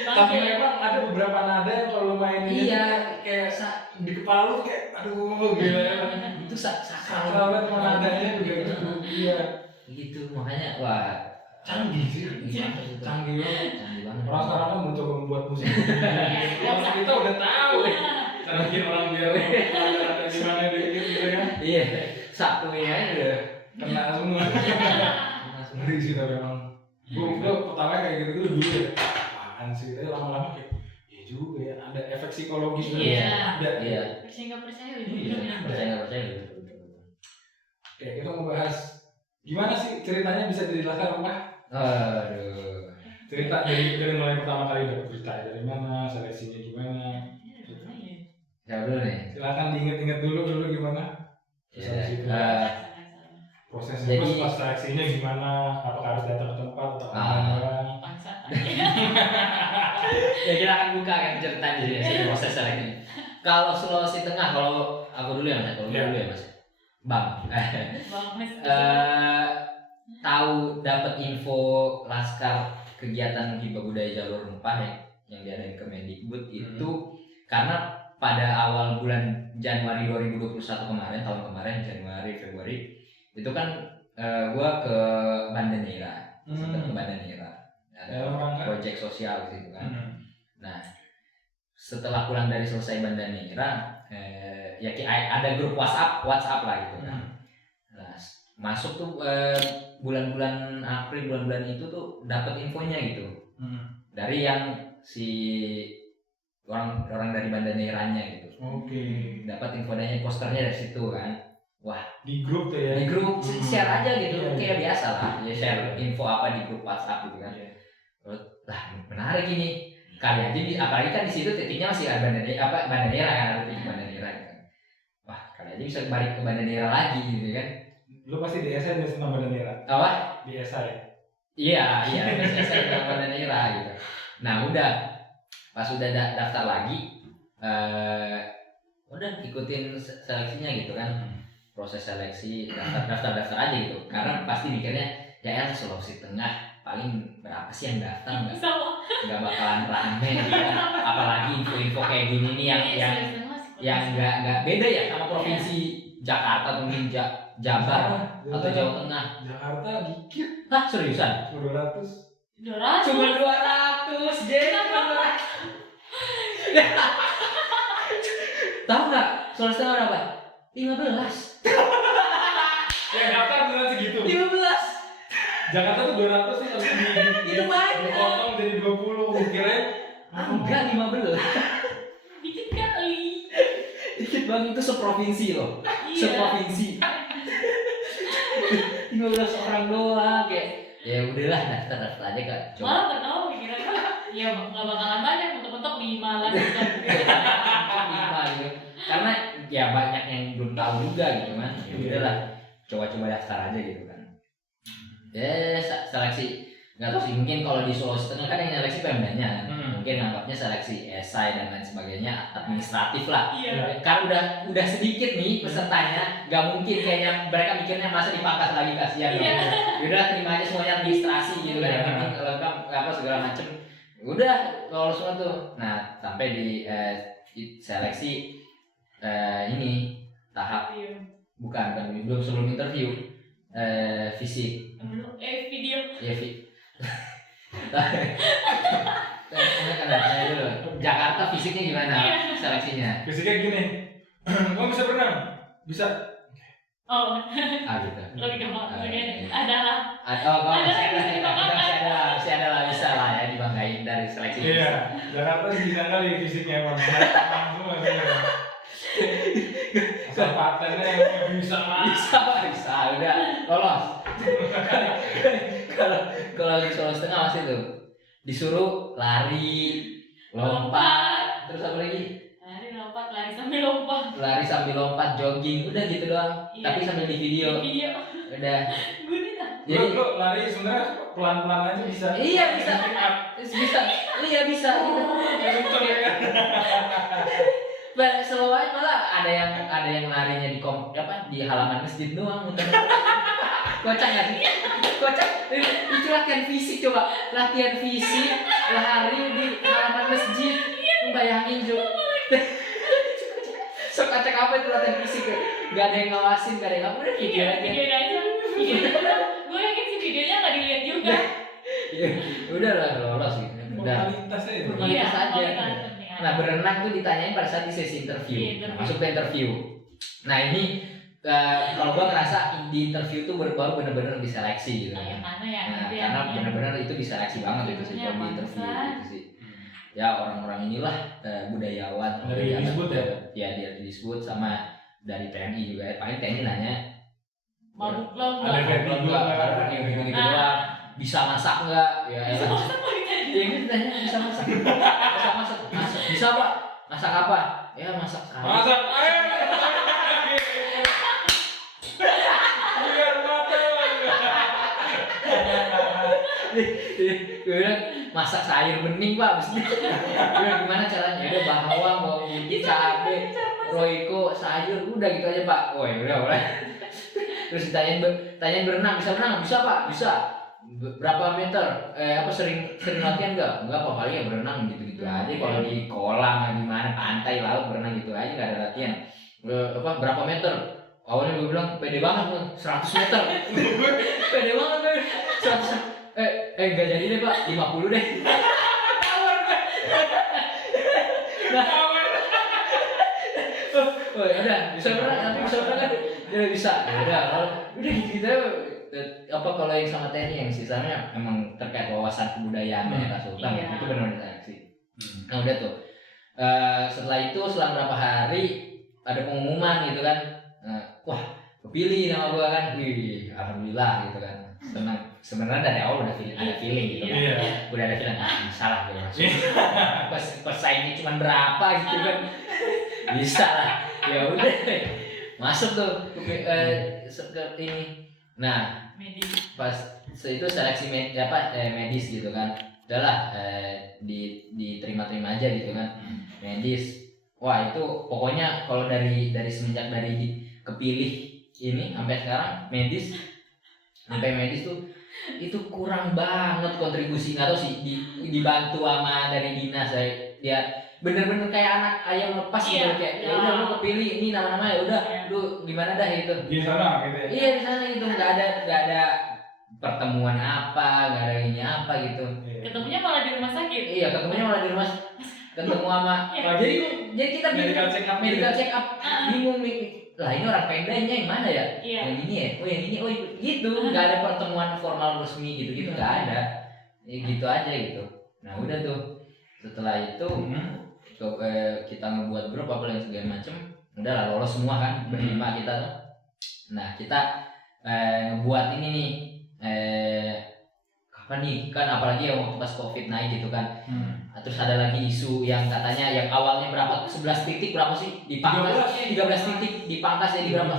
Tapi memang ada beberapa nada yang kalau lu mainin Iya, kayak di kepala lu kayak aduh gila ya. itu sakral Sakral banget sama nadanya juga gitu. Iya. gitu, makanya wah Canggih sih. gimana itu? Canggih banget. Canggih banget. Orang sekarang kan mencoba membuat musik. Iya. Orang kita udah tahu cara bikin orang biar ada gimana dikit gitu ya. Iya, satunya aja Kena semua. Ngeri sih tapi emang. Gue pertama kayak gitu dulu ya. Apaan sih? Tapi lama-lama kayak iya juga ya. Ada efek psikologis juga. Iya. Ada. Iya. Percaya nggak percaya Iya. Percaya nggak percaya gitu. Oke, kita mau bahas gimana sih ceritanya bisa dijelaskan Pak? Aduh. Cerita dari mulai pertama kali dapat berita dari mana, seleksinya gimana? Siapa dulu nih? Silakan diinget-inget dulu gimana? Terus habis itu prosesnya Jadi- terus pas seleksinya gimana? Apakah harus datang ke tempat atau Ah. online? Ya kita akan buka kan ceritanya jadi proses seleksi. Kalau Sulawesi Tengah, kalau aku dulu ya Mas, kalau Iya. dulu ya Mas. Bang, Bagus. tahu dapat info laskar kegiatan hibah budaya jalur rempah ya, yang diadain Kemendikbud itu karena pada awal bulan Januari 2021 kemarin, tahun kemarin Januari Februari itu kan gua ke Banda Neira, sempat ke Banda Neira, Dalam rangka? proyek sosial gitu kan. Hmm. Nah, setelah pulang dari selesai Banda Neira, ya ada grup WhatsApp lah gitu kan. Nah, masuk tuh bulan-bulan April, bulan-bulan itu tuh dapat infonya gitu dari yang si orang dari Banda Neiranya gitu. Oke. Dapat infonya, posternya dari situ kan. Di grup tuh ya? Di grup share aja gitu, Iya, kayak biasa lah. Ya share info apa di grup WhatsApp gitu kan. Iya. Lah menarik ini. Kali aja apalagi kan di situ titiknya masih ada Banda Neira kan, ada titik Banda Neira kan. Wah, kali aja bisa balik ke Banda Neira lagi gitu kan. Lu pasti di esai nulis tentang Banda Neira? Apa? Di esai? Iya, saya ke Banda Neira gitu. Nah udah, pas udah daftar lagi, udah ikutin seleksinya gitu kan. Proses seleksi, daftar aja gitu. Karena pasti mikirnya, ya Sulawesi Tengah paling berapa sih yang daftar, nggak bakalan rame gitu kan. Apalagi info-info kayak gini nih yang nggak beda ya sama provinsi Jakarta mungkin Jabar atau Jawa Tengah. Jakarta dikit. Hah, seriusan? 200. Cuma 200, jadi tahu nggak Sulawesi Tengah berapa? 15. Yang daftar beneran segitu? 15. Jakarta tuh 200 nih tapi Itu banyak. dipotong jadi 20. Kirain Enggak, 15. Dikit kali. Dikit banget, itu seprovinsi loh. Iya. Seprovinsi. 15 orang doang kayak ya udahlah daftar aja Kak. Malah nggak tahu pikirannya. Ya nggak bakalan banyak, mentok-mentok 5 lah. 5 gitu. Karena ya banyak yang belum tahu juga gitu kan. Ya udahlah, coba-coba daftar aja gitu kan. Ya seleksi nggak tahu sih, mungkin kalau di Sulawesi Tengah kan yang seleksi Pemdanya. Mungkin anggapnya seleksi esai dan lain sebagainya, administratif lah. Iya. Kan udah sedikit nih pesertanya, nggak mungkin kayaknya mereka mikirnya masa dipangkas lagi, kasihan Iya. dong. Udah terima aja semuanya administrasi gitu kan, yang penting lengkap apa segala macem. Udah kalau semua tuh. Nah sampai di seleksi ini tahap bukan belum sebelum interview fisik Video. ya Jakarta fisiknya gimana seleksinya? Fisiknya gini. Gua bisa berenang? Bisa. Oh, Gitu. lebih gampang. Iya. Adalah. Masih ada lah, bisa lah ya dibanggain dari seleksi. Iya. Jakarta sih bisa kali fisiknya emang. Langsung aja. Asal patennya yang bisa mah. Bisa, udah lolos. Kalau di Sulawesi Tengah masih tuh disuruh lari, lompat, terus apa lagi? Lari sambil lompat, jogging, udah gitu doang. Iya. Tapi sambil di video. Udah. Jadi Lu lari sebenarnya pelan-pelan aja bisa. iya bisa. Iya bisa. Kenceng ya kan? Selain malah ada yang larinya di halaman masjid doang muter. Kocak nggak sih? Kocak. Itu latihan fisik coba. Latihan fisik lari di halaman masjid. Bayangin Jo. Sok kocak apa itu latihan fisik ya? Gak ada yang ngawasin, gak ada yang apa. Udah video aja. Videoin aja. Gue yakin sih videonya nggak dilihat juga. Ya, udah lah lolos gitu. Udah. Formalitas aja. Formalitas aja. formalitas penting aja. Nah berenang tuh ditanyain pada saat di sesi interview. Iya, interview. Nah, masuk ke interview. Nah ini kalau gua ngerasa di interview tuh baru bener-bener diseleksi gitu. Nah, yang mana ya? Nah, Gitu ya, karena ya. bener-bener itu diseleksi banget itu sih Iya, kalau di interview pantesan. gitu sih. Ya orang-orang inilah budayawan. Dari disebut ya? Ya dia disebut sama dari TNI juga. Paling TNI nanya Mabuk lo Ada nggak? Ferdi juga. ada yang gitu doang. Bisa masak nggak? Ya Bisa elah. masak apa gitu? Iya gitu tanya bisa masak. Bisa masak. Bisa Pak. Masak apa? Ya masak sayur. Masak air. Biar matang. Gue bilang masak sayur bening Pak. Gue bilang gimana caranya? Udah bawang, bawang putih, cabe, roiko, sayur, udah gitu aja Pak. Oh ya udah boleh. Terus tanyain berenang, bisa berenang? Bisa Pak, bisa. Berapa meter? Sering latihan nggak? Enggak Pak, paling ya berenang gitu-gitu aja. Kalau di kolam di mana pantai laut berenang gitu aja nggak ada latihan. Berapa meter? Awalnya gue bilang pede banget Bang, 100 meter. Pede banget gue. 100. Enggak jadi deh Pak, 50 deh. Oh ya udah bisa berenang, nanti bisa berenang kan? Ya bisa. Ya udah kalau udah gitu kalau yang sama TNI yang sisanya emang terkait wawasan kebudayaan ya Kak Sultan Iya. itu benar-benar diseleksi. Nah udah tuh setelah itu selang berapa hari ada pengumuman gitu kan, wah kepilih nama gua kan, wih alhamdulillah gitu kan, senang. Sebenarnya dari awal udah ada feeling gitu kan, Iya. udah ada feeling salah gitu masuk. Pesaingnya cuma berapa gitu kan, bisa lah, ya udah masuk tuh ke ini. Nah Medis. pas itu seleksi medis gitu kan, udahlah diterima-terima aja gitu kan, medis. Wah itu pokoknya kalau dari semenjak dari kepilih ini sampai sekarang sampai medis tuh itu kurang banget kontribusi, nggak tahu sih dibantu sama dari dinas dia bener-bener kayak anak ayam lepas gitu Iya, kayak ya iya. udah lu kepilih ini nama-nama ya udah Iya. lu gimana dah gitu. Di sana gitu ya. Iya di sana gitu nggak ada pertemuan apa, nggak ada ini apa gitu. Ketemunya malah di rumah sakit. Iya ketemunya malah di rumah ketemu sama. Iya. Nah, jadi kita Medical check up. medical check up bingung nih. Lah ini orang pendanya yang mana ya? Iya. Yang ini ya, yang ini gitu. Nggak ada pertemuan formal resmi gitu nggak ada. Ya, gitu aja gitu. Nah udah tuh setelah itu kita ngebuat grup apa yang segala macem, udah lah lolos semua kan berlima kita tuh. Nah kita ngebuat ini nih kapan nih kan apalagi ya waktu pas COVID naik gitu kan. Terus ada lagi isu yang katanya yang awalnya berapa 11 titik berapa sih dipangkas 13 titik dipangkas jadi berapa?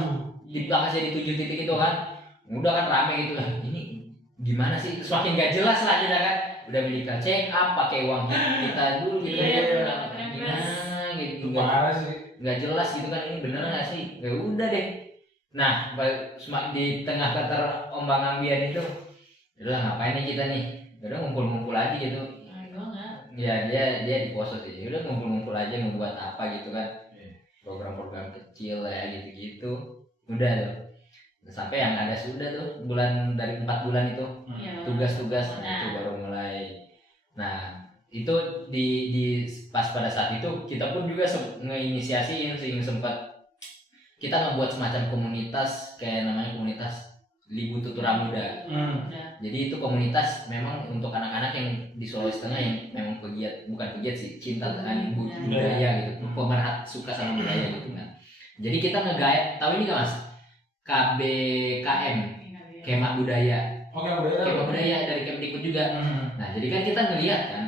Dipangkas jadi 7 titik itu kan. Udah kan rame gitu lah. Ini gimana sih? Semakin gak jelas lah kita kan. Udah medical check up pakai uang kita dulu gitu Iya, kan. Gimana gitu. Parah sih. Gak jelas gitu kan ini bener gak sih? Ya udah deh. Nah, di tengah keterombang-ambian itu, udah ngapain nih kita nih? Udah ngumpul-ngumpul aja gitu. Nah, gue nggak. Ya dia di poso sih. Udah ngumpul-ngumpul aja ngebuat apa gitu kan. Program-program kecil ya gitu-gitu. Udah tuh. Sampai yang ada sudah tuh dari 4 bulan itu Iya. tugas-tugas Nah. itu baru mulai. Nah, itu di pas pada saat itu kita pun juga ngeinisiasiin sih sempat kita ngebuat semacam komunitas kayak namanya komunitas Libu Tutura Muda. Jadi itu komunitas memang untuk anak-anak yang di Sulawesi Tengah yang memang bukan pegiat sih, cinta dengan budaya gitu, pemerhati suka sama budaya gitu kan. Jadi kita nge-guide, tahu ini nggak Mas? KBKM, Kemah Budaya. Oke, udah. Kemah Budaya dari Kemdikbud juga. Nah, jadi kan kita ngelihat kan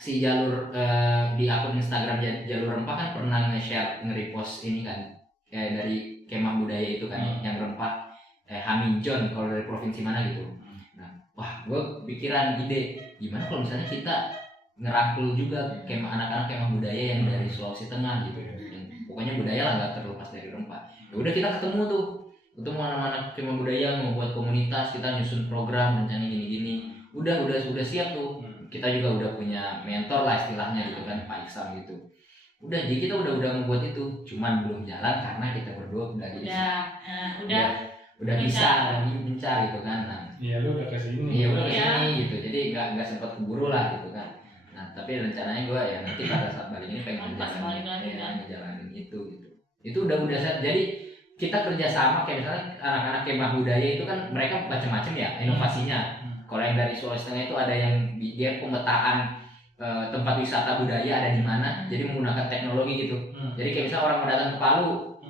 si jalur di akun Instagram Jalur Rempah kan pernah nge-share nge-repost ini kan kayak dari Kemah Budaya itu kan yang rempah Haminjon kalau dari provinsi mana gitu. Nah, wah, gue pikiran ide gimana kalau misalnya kita ngerangkul juga anak-anak Kemah Budaya yang dari Sulawesi Tengah gitu. Dan pokoknya budaya lah nggak terlepas dari rempah. Ya udah kita ketemu tuh untuk anak-anak kema budaya membuat komunitas, kita nyusun program rencana gini-gini, udah siap tuh. Kita juga udah punya mentor lah istilahnya gitu kan, Pak Iksam gitu. Udah, jadi kita udah membuat itu, cuman belum jalan karena kita berdua udah bisa gencar gitu kan. Nah, Iya, lu udah kesini. iya udah kesini gitu, jadi nggak sempat keburu lah gitu kan. Nah tapi rencananya gue ya nanti pada saat balik ini pengen ngejalanin itu gitu. Itu udah set. Jadi kita kerjasama kayak misalnya anak-anak kemah budaya itu kan mereka macam-macam ya inovasinya. Kalau yang dari Sulawesi Tengah itu ada yang dia pemetaan tempat wisata budaya ada di mana, jadi menggunakan teknologi gitu. Jadi kayak misalnya orang mau datang ke Palu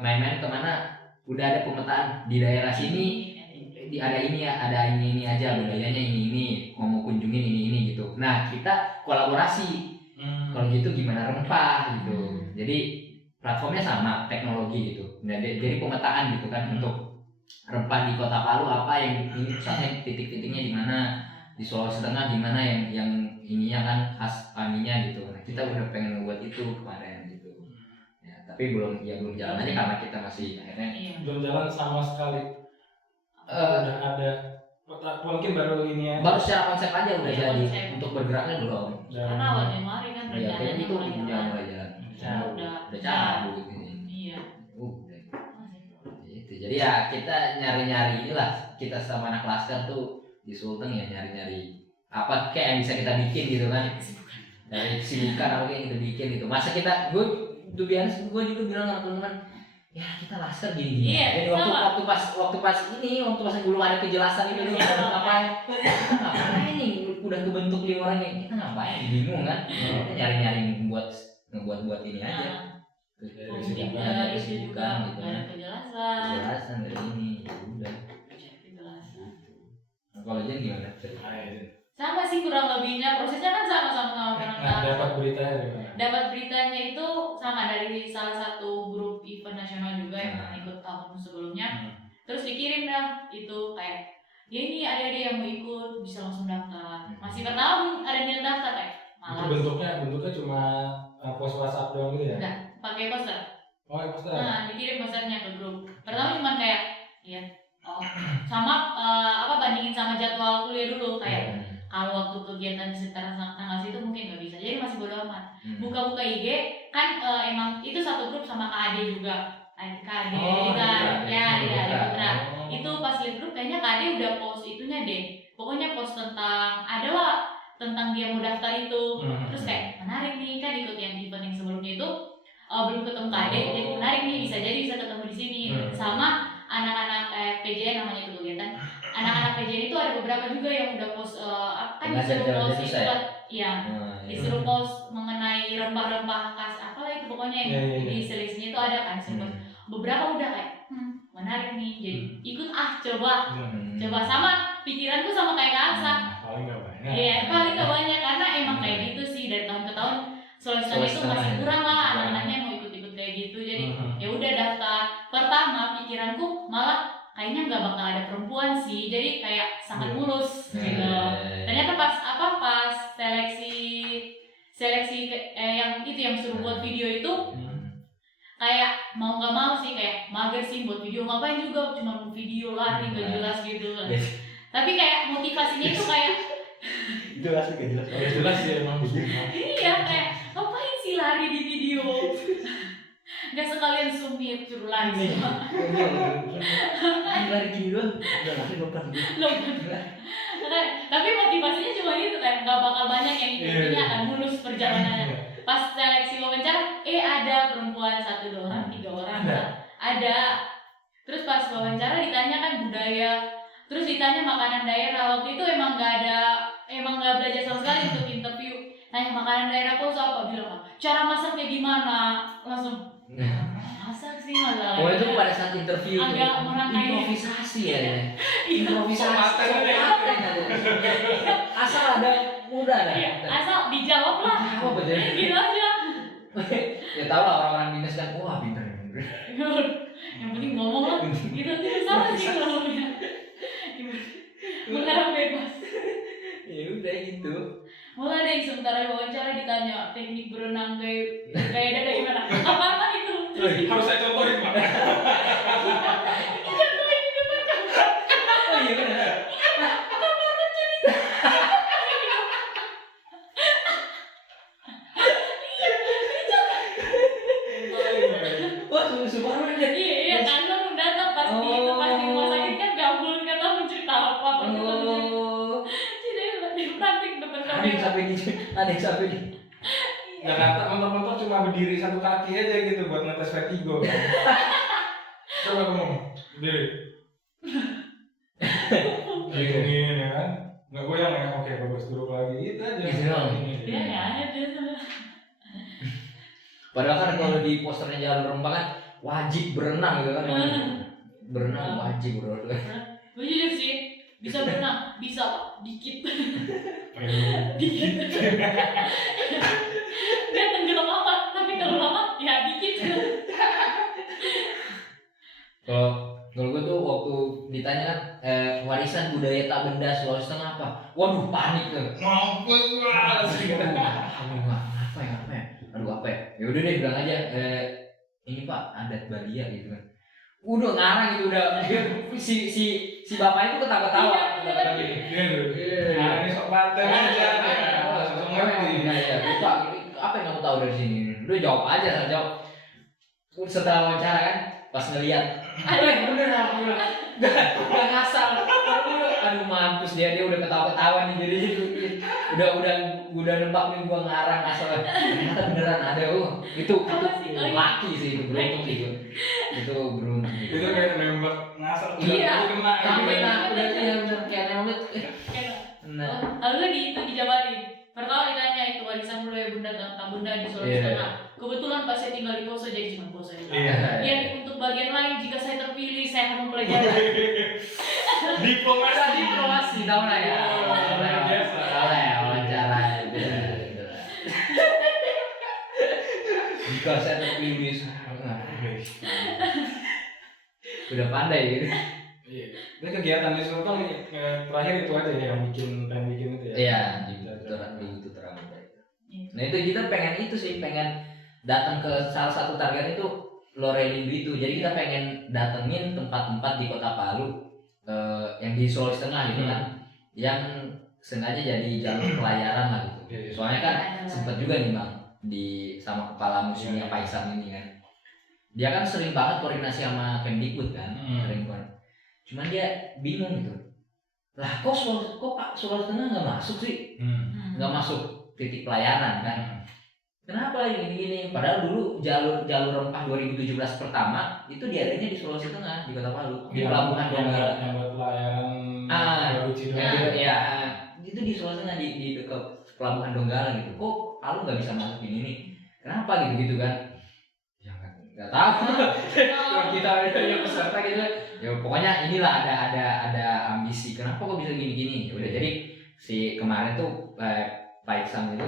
main-main kemana, udah ada pemetaan di daerah sini ada ini ya, ada ini aja budayanya ini mau kunjungin ini gitu. Nah kita kolaborasi. Kalau gitu gimana rempah gitu. Jadi platformnya sama, teknologi gitu. Nah, jadi pemetaan gitu kan untuk rempah di Kota Palu apa yang ini pusatnya titik-titiknya di mana, di Sulawesi Tengah di mana yang ininya kan khas paninya gitu. Nah kita udah pengen membuat itu kemarin gitu. Ya tapi belum jalan aja karena kita masih akhirnya Belum jalan sama sekali. Udah ada, mungkin baru ini ya. baru secara konsep aja udah Iya, jadi, konsep. untuk bergeraknya belum. Karena awal Januari kan Ya kayak rencananya itu mulai udah jalan. mulai jalan. Udah cabut gitu. Iya. Udah. Gitu. Jadi ya kita nyari-nyari inilah, kita sama anak laskar tuh di Sulteng ya nyari-nyari apa kayak yang bisa kita bikin gitu kan. Dari kesibukan apa yang kita bikin gitu. Masa kita gue biasa gue juga bilang sama teman-teman, ya kita laskar gini. Iya, Jadi waktu pas belum ada kejelasan itu ngapain nih udah kebentuk di orangnya, kita ngapain bingung kan. Kita nyari-nyari ngebuat ini aja. Ada kesibukan gitu ada kan. Kejelasan dari ini ya udah. Nah, kalau Jen gimana? Sama sih kurang lebihnya, prosesnya kan sama-sama orang Nah, dapat beritanya dari mana? dapat beritanya itu sama dari salah satu grup event nasional juga yang pernah ikut tahun sebelumnya. Terus dikirim dah itu kayak ya ini ada yang mau ikut bisa langsung daftar. Masih pertama ada niat daftar kayak Itu malas. bentuknya cuma post WhatsApp doang gitu ya? Enggak, pakai poster. Oh, ya poster. Nah, dikirim posternya ke grup. Pertama cuma kayak ya sama bandingin sama jadwal kuliah dulu kayak kalau waktu kegiatan di sekitar tanggal situ mungkin nggak bisa, jadi masih bodo amat. Buka-buka IG kan emang itu satu grup sama Kak Ade juga. Kak Ade kan, ya Putra. Itu pas lihat grup kayaknya Kak Ade udah post itunya deh. Pokoknya post tentang adalah tentang dia mau daftar itu. Terus kayak menarik nih kan ikut yang event yang sebelumnya itu belum ketemu Kak Ade, jadi menarik nih bisa ketemu di sini. Sama anak-anak PJN namanya itu kegiatan. Anak-anak PJN itu ada beberapa juga yang udah post kan disuruh post itu kan, iya disuruh post mengenai rempah-rempah khas apalah itu pokoknya yang di seleksinya itu ada kan disuruh post. Beberapa udah kayak menarik nih jadi ikut coba sama pikiranku sama kayak Kak Asa. Paling nggak banyak. Iya paling gak banyak karena emang kayak gitu sih dari tahun ke tahun Sulawesi Tengah itu masih kurang lah anak-anaknya mau ikut-ikut kayak gitu jadi ya udah daftar. Pertama pikiranku malah kayaknya nggak bakal ada perempuan sih jadi kayak sangat mulus gitu. Ternyata pas seleksi yang itu yang suruh buat video itu kayak mau nggak mau sih kayak mager sih buat video ngapain juga cuma video lari nggak jelas gitu. Tapi kayak motivasinya itu kayak jelas gak jelas. Udah jelas sih emang. iya kayak ngapain sih lari di video nggak sekalian sumit suruh lari semua. Lari gini doang. Udah lari bapak. Tapi motivasinya cuma itu kayak nggak bakal banyak yang ini akan mulus perjalanannya. Pas seleksi wawancara ada perempuan 1, 2 orang 3 orang ada. Terus pas wawancara ditanya kan budaya, terus ditanya makanan daerah. Waktu itu emang nggak belajar sama sekali untuk interview. Tanya makanan daerah kok apa, bilang cara masak kayak gimana, langsung masak sih masalah. Oh itu pada saat interview agak merangkai improvisasi ya. Improvisasi. Asal ada mudah lah. Asal dijawab lah. Apa betul? Gitu aja. Ya tahu lah orang-orang dinas kan, wah pintar. Yang penting ngomong lah. Gitu sama sih ngomongnya. Mengarah bebas. Ya udah gitu. Mulai deh sementara wawancara ditanya teknik berenang kayak dada gimana? Apa itu? Harus saya contohin, Pak. Subaru dia. Iya karena mendadak pas di itu pas di rumah sakit kan gabul kan langsung cerita apa gitu. Oh. Jadi di praktik depan Ada yang kamera. sampai di. Jakarta mentok-mentok cuma berdiri satu kaki aja gitu buat ngetes vertigo kan. Coba kamu berdiri. Gini ya kan, nggak goyang ya, oke bagus, duduk lagi, itu aja. Gitu doang. Dia nggak ada. Padahal kan kalau di posternya Jalur Rempah kan wajib berenang gitu kan. Berenang wajib bro. Gue jujur sih bisa berenang, bisa Pak, dikit. Ayo. Dikit. Dia tenggelam apa, tapi kalau lama ya dikit. Kalau gue tuh waktu ditanya kan warisan budaya tak benda Sulawesi Tengah apa? Waduh panik tuh. Mampus lah. Apa ya? Aduh apa ya? Ya udah deh bilang aja ini Pak adat Balia gitu kan. Udah ngarang gitu udah dia si bapaknya tuh ketawa-ketawa. Ketawa gini. Iya tuh. Nah ini sok paten aja. Langsung ngerti. Ya, Pak, apa yang kamu tahu dari sini? Lu jawab aja, jawab. Setelah wawancara kan, pas ngeliat, bener aku bilang, gak ngasal. Aduh mampus dia udah ketawa-ketawa nih jadi udah nebak nih gua ngarang asal. Ternyata beneran ada. Itu laki sih itu beruntung sih gua. Itu beruntung. Itu kayak nembak ngasar. Iya. Kena. Sampai udah iya bener kayak nembak. Nah. Lalu lagi itu dijabarin. Pertama ditanya itu warisan budaya bunda dan bunda di Sulawesi Iya. Tengah. Kebetulan pas saya tinggal di Poso jadi cuma Poso aja. Iya. Ya untuk bagian lain jika saya terpilih saya akan mempelajari. Diplomasi tahu lah ya. Luar biasa. Oleh wawancara. Jika saya terpilih udah pandai gitu. Iya. Ini kegiatan di Sultan terakhir itu aja ya yang pengen bikin itu ya. Iya, di itu terang. Nah itu kita pengen itu sih, pengen datang ke salah satu target itu Lorelindo itu. Jadi kita pengen datengin tempat-tempat di Kota Palu yang di Sulawesi Tengah gitu kan, yang sengaja jadi jalur pelayaran lah gitu. Iya. Soalnya kan sempat juga nih bang di sama kepala museumnya Pak Isam ini kan, dia kan sering banget koordinasi sama Kemdikbud kan, sering banget. Cuman dia bingung gitu. Lah kok Sulawesi Tengah nggak masuk sih? Nggak masuk titik pelayanan kan? Kenapa gini? Padahal dulu jalur rempah 2017 pertama itu diadanya di Sulawesi Tengah di Kota Palu di Pelabuhan Donggala. Yang buat pelayaran baru Ya, itu di Sulawesi Tengah di dekat Pelabuhan Donggala gitu. Kok Palu nggak bisa masuk ini nih? Kenapa gitu kan? Ya nggak tahu. Kita yang peserta gitu. Ya pokoknya inilah ada ambisi. Kenapa kok bisa gini? Udah jadi si kemarin tuh Pak Iksam itu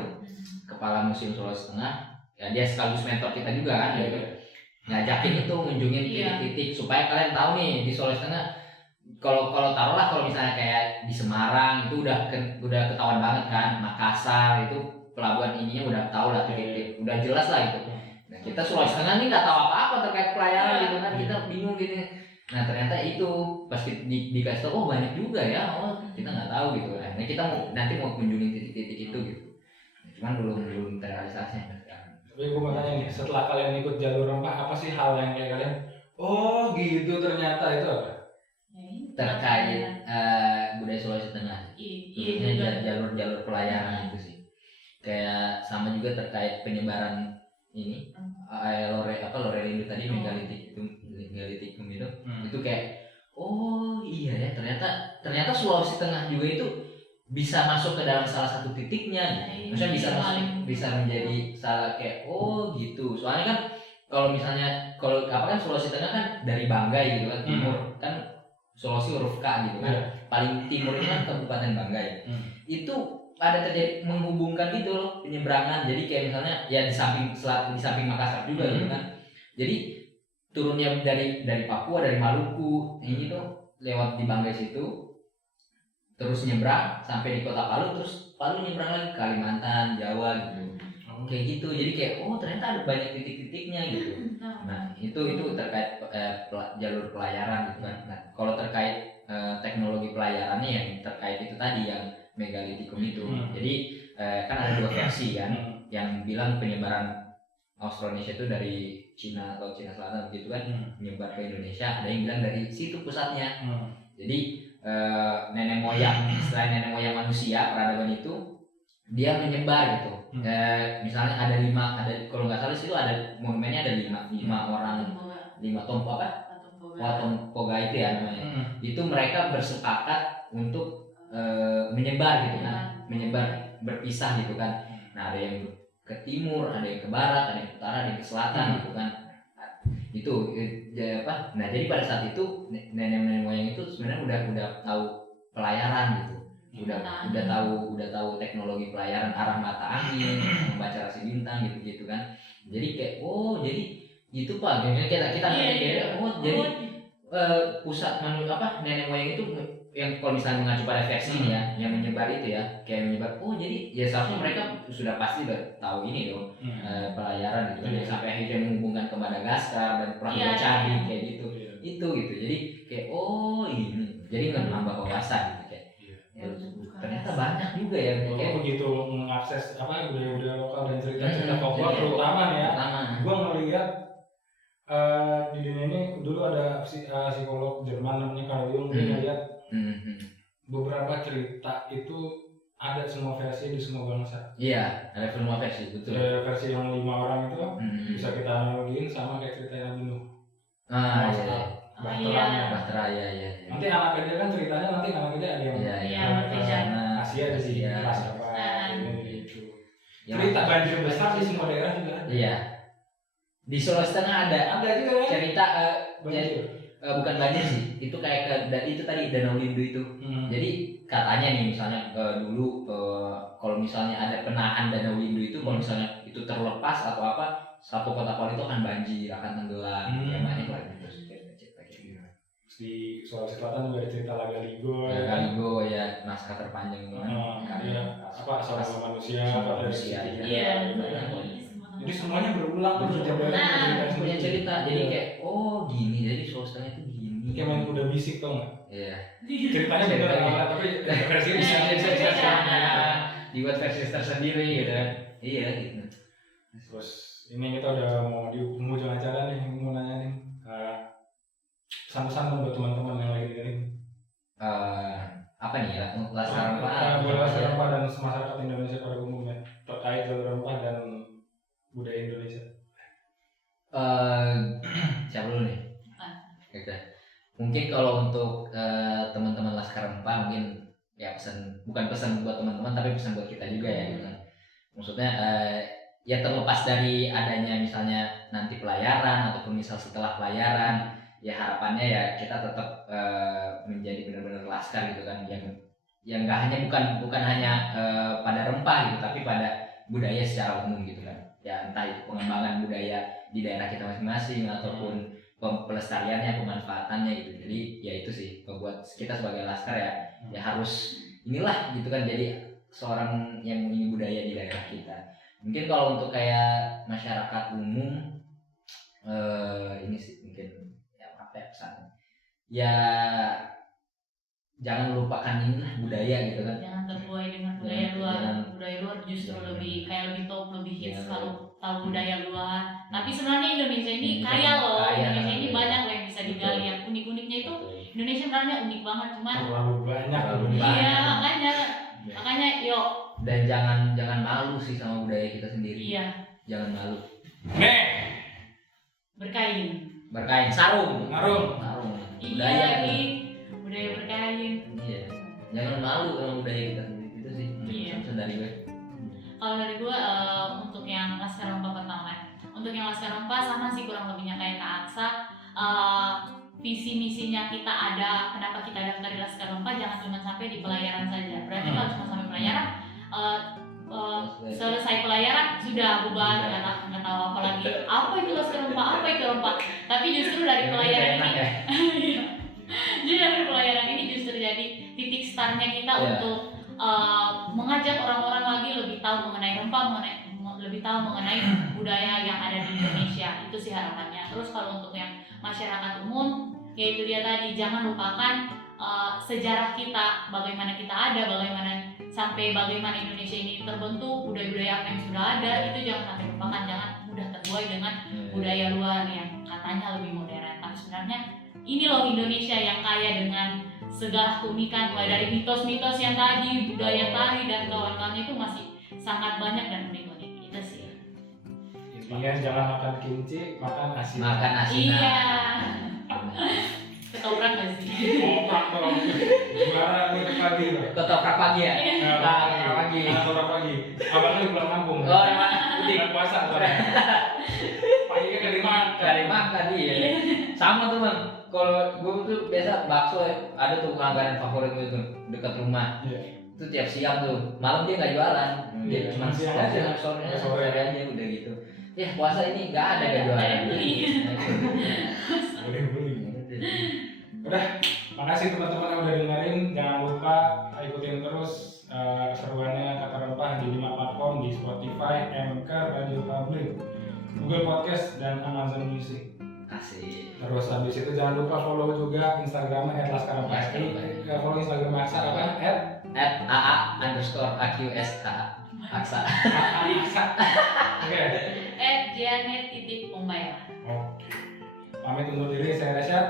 kepala Museum Sulawesi Tengah, ya dia sekaligus mentor kita juga kan, gitu. Ngajakin itu ngunjungin titik-titik supaya kalian tahu nih di Sulawesi Tengah. Kalau taruhlah kalau misalnya kayak di Semarang itu udah ketahuan banget kan, Makassar itu pelabuhan ininya udah tahu lah titik, udah jelas lah itu. Nah kita Sulawesi Tengah ini nggak tahu apa-apa terkait pelayaran gitu kan, kita bingung gini. Nah ternyata itu pas dikasih tahu, oh banyak juga ya, kita nggak tahu gitu. Nah kita nanti mau kunjungin titik-titik itu gitu. Cuman belum terrealisasi. Tapi gue mau tanya nih, setelah kalian ikut jalur rempah, apa sih hal yang kayak kalian, oh gitu ternyata itu apa? Terkait budaya Sulawesi Tengah. Khususnya jalur pelayaran itu sih. Kayak sama juga terkait penyebaran ini Lorelindo tadi megalitikum itu. Itu kayak oh iya ya ternyata Sulawesi Tengah juga itu bisa masuk ke dalam salah satu titiknya. Maksudnya bisa menjadi salah kayak oh gitu. Soalnya kan kalau kan Sulawesi Tengah kan dari Banggai gitu kan timur kan Sulawesi huruf K gitu kan. Paling timur itu kan Kabupaten Banggai. Itu ada terjadi menghubungkan gitu loh penyeberangan. Jadi kayak misalnya ya di samping Makassar juga gitu kan. Jadi turunnya dari Papua, dari Maluku ini tuh lewat di Banggai situ. Terus nyebrang sampai di Kota Palu, terus Palu nyebrang lagi ke Kalimantan, Jawa gitu. Kayak gitu. Jadi kayak oh ternyata ada banyak titik-titiknya gitu. Nah, itu terkait jalur pelayaran gitu kan. Nah, kalau terkait teknologi pelayarannya yang terkait itu tadi yang megalitikum itu. Jadi kan ada dua versi kan. Yang bilang penyebaran Austronesia itu dari Cina atau Cina Selatan begitu kan, menyebar ke Indonesia. Ada yang bilang dari situ pusatnya. Jadi nenek moyang, selain nenek moyang manusia peradaban itu dia menyebar gitu. Misalnya ada 5, ada kalau nggak salah situ ada monumennya ada 5 orang, 5 tompo apa? Watompoga itu ya namanya. Itu mereka bersepakat untuk menyebar gitu kan, menyebar berpisah gitu kan. Nah ada yang ke timur, ada yang ke barat, ada yang ke utara, ada yang ke selatan gitu kan. Itu apa? Nah jadi pada saat itu nenek moyang itu sebenarnya udah tahu pelayaran gitu. Udah tahu teknologi pelayaran, arah mata angin, membaca rasi bintang gitu kan. Jadi kayak jadi itu Pak, kita kayak jadi pusat nenek moyang itu yang kalau misalnya mengacu pada versi ini ya, yang menyebar itu ya, kayak menyebar. Jadi ya seharusnya mereka sudah pasti tahu ini dong, pelayaran gitu kan, sampai akhirnya menghubungkan ke Madagaskar dan perang Cadi kayak gitu. Itu gitu. Jadi kayak ini. Jadi nambah wawasan gitu kayak. Ternyata banyak juga ya kayak begitu mengakses budaya-budaya lokal dan cerita-cerita folklore terutama nih ya. Gua ngelihat di dunia ini dulu ada psikolog Jerman namanya Carl Jung, dia ngeliat beberapa cerita itu ada semua versi di semua bangsa. Iya, ada semua versi, betul. Ada versi yang 5 orang itu bisa kita analogiin sama kayak cerita yang Nuh. Bahtera ya. Nanti anak kecil kan ceritanya nanti anak kecil ada yang Asia di sini, apa gitu. Cerita banjir besar di semua daerah juga ada. Iya. Di Sulawesi Tengah ada juga cerita banjir. Bukan banjir sih, itu kayak itu tadi Danau Lindu itu. Jadi katanya nih misalnya dulu kalau misalnya ada penahan Danau Lindu itu, kalau misalnya itu terlepas atau apa, satu kota Palu itu akan banjir, akan tenggelam. Ya banyak lah gitu cerita kayak gitu. Di Sulawesi Selatan juga ada cerita Lagaligo. Lagaligo ya, naskah terpanjang itu kan. Asal manusia. Iya. Jadi semuanya berulang terus punya cerita. Jadi kayak gini, jadi Sulawesi Tengah itu gini. Kayak main kuda bisik tau nggak? Iya. Ceritanya bener tapi versi bisa dibuat versi tersendiri gitu kan. Iya gitu. Terus ini kita udah mau di penghujung acara nih, mau nanya nih pesan-pesan buat teman-teman yang lagi dengerin. Apa nih ya? Laskar Rempah. Buat Laskar Rempah dan masyarakat Indonesia pada umumnya terkait jalur rempah dan budaya Indonesia. Siapa dulu nih? Oke. Mungkin kalau untuk teman-teman Laskar Rempah mungkin ya bukan pesan buat teman-teman tapi pesan buat kita juga ya gitu kan. Maksudnya ya terlepas dari adanya misalnya nanti pelayaran ataupun misal setelah pelayaran, ya harapannya ya kita tetap menjadi benar-benar laskar gitu kan, yang nggak hanya bukan hanya pada rempah gitu tapi pada budaya secara umum gitu kan. Ya entah itu pengembangan budaya di daerah kita masing-masing ataupun pelestariannya, pemanfaatannya gitu. Jadi ya itu sih buat kita sebagai laskar ya harus inilah gitu kan, jadi seorang yang ini budaya di daerah kita. Mungkin kalau untuk kayak masyarakat umum ini sih mungkin ya apa ya pesannya, ya jangan lupakan inilah budaya gitu kan. Jangan terbuai dengan budaya luar justru lebih top, lebih hits kalau tahu budaya luar. Tapi sebenarnya Indonesia ini kaya loh. Indonesia ini banyak loh yang bisa digali. Yang unik-uniknya itu Indonesia sebenarnya unik banget, cuman terlalu banyak. Iya, makanya yuk. Dan jangan malu sih sama budaya kita sendiri. Iya. Jangan malu. Berkain. Sarung. Iya, budaya berkain. Iya. Jangan malu sama budaya kita sendiri itu sih. Iya. Dari gue. Kalau dari gue untuk yang Laskar Rempah pertama, untuk yang Laskar Rempah sama sih kurang lebihnya kayak Kak Aksa. Visi misinya kita ada, kenapa kita daftar di Laskar Rempah, jangan cuma sampai di pelayaran saja. Berarti kalau cuma sampai pelayaran, selesai pelayaran sudah bubar, nggak tahu apa lagi. Apa itu Laskar Rempah? Apa itu rempah? Tapi justru dari pelayaran ini, jadi dari pelayaran ini justru jadi titik startnya kita untuk mengajak orang-orang lagi lebih tahu mengenai rempah, lebih tahu mengenai budaya yang ada di Indonesia. Itu sih harapannya. Terus kalau untuk yang masyarakat umum, yaitu dia tadi, jangan lupakan sejarah kita, bagaimana kita ada, bagaimana Indonesia ini terbentuk, budaya-budaya apa yang sudah ada, itu jangan sampai lupakan, jangan mudah terbuai dengan budaya luar yang katanya lebih modern. Tapi sebenarnya ini loh Indonesia yang kaya dengan segala keunikan, mulai dari mitos-mitos yang tadi, budaya tari dan kawan-kawannya itu masih sangat banyak dan unik-unik. Itu sih. Intinya jangan makan kimchi, makan asinan. Makan asinan. Iya. Ketoprak gak sih? Koprak dong. Gimana gue pagi loh. Ketoprak pagi ya? Ketoprak pagi. Ketoprak pagi. Abangnya pulang kampung. Oh, emang Bukan puasa soalnya. Paginya dari makan. dari makan iya. Sama tuh bang. Kalau gue tuh biasa bakso ya, ada tuh langganan favorit gue tuh dekat rumah. Iya. Itu tiap siang tuh. Malam dia nggak jualan. Dia Iya, cuma siang siang aja. aja, sore Sore. aja udah gitu. Ya puasa ini nggak ada nggak jualan. Boleh beli. Udah, makasih teman-teman yang udah dengerin. Jangan lupa ikutin terus keseruannya Kata Rempah di 5 platform, di Spotify, Anchor, Radio Public, Google Podcast, dan Amazon Music. Asik. Terus habis itu jangan lupa follow juga Instagramnya @laskarempahki. Follow Instagram Aksa apa? @aa_aqsh Aksa. Aksa. Oke. @janet.pembayar. Oke. Pamit undur diri, saya Resyad.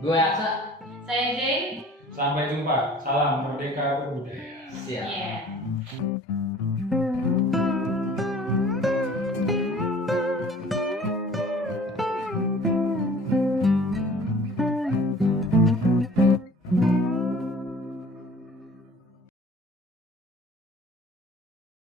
Gue Aksa. Saya Jane. Sampai jumpa. Salam merdeka berbudaya. Siap. Iya.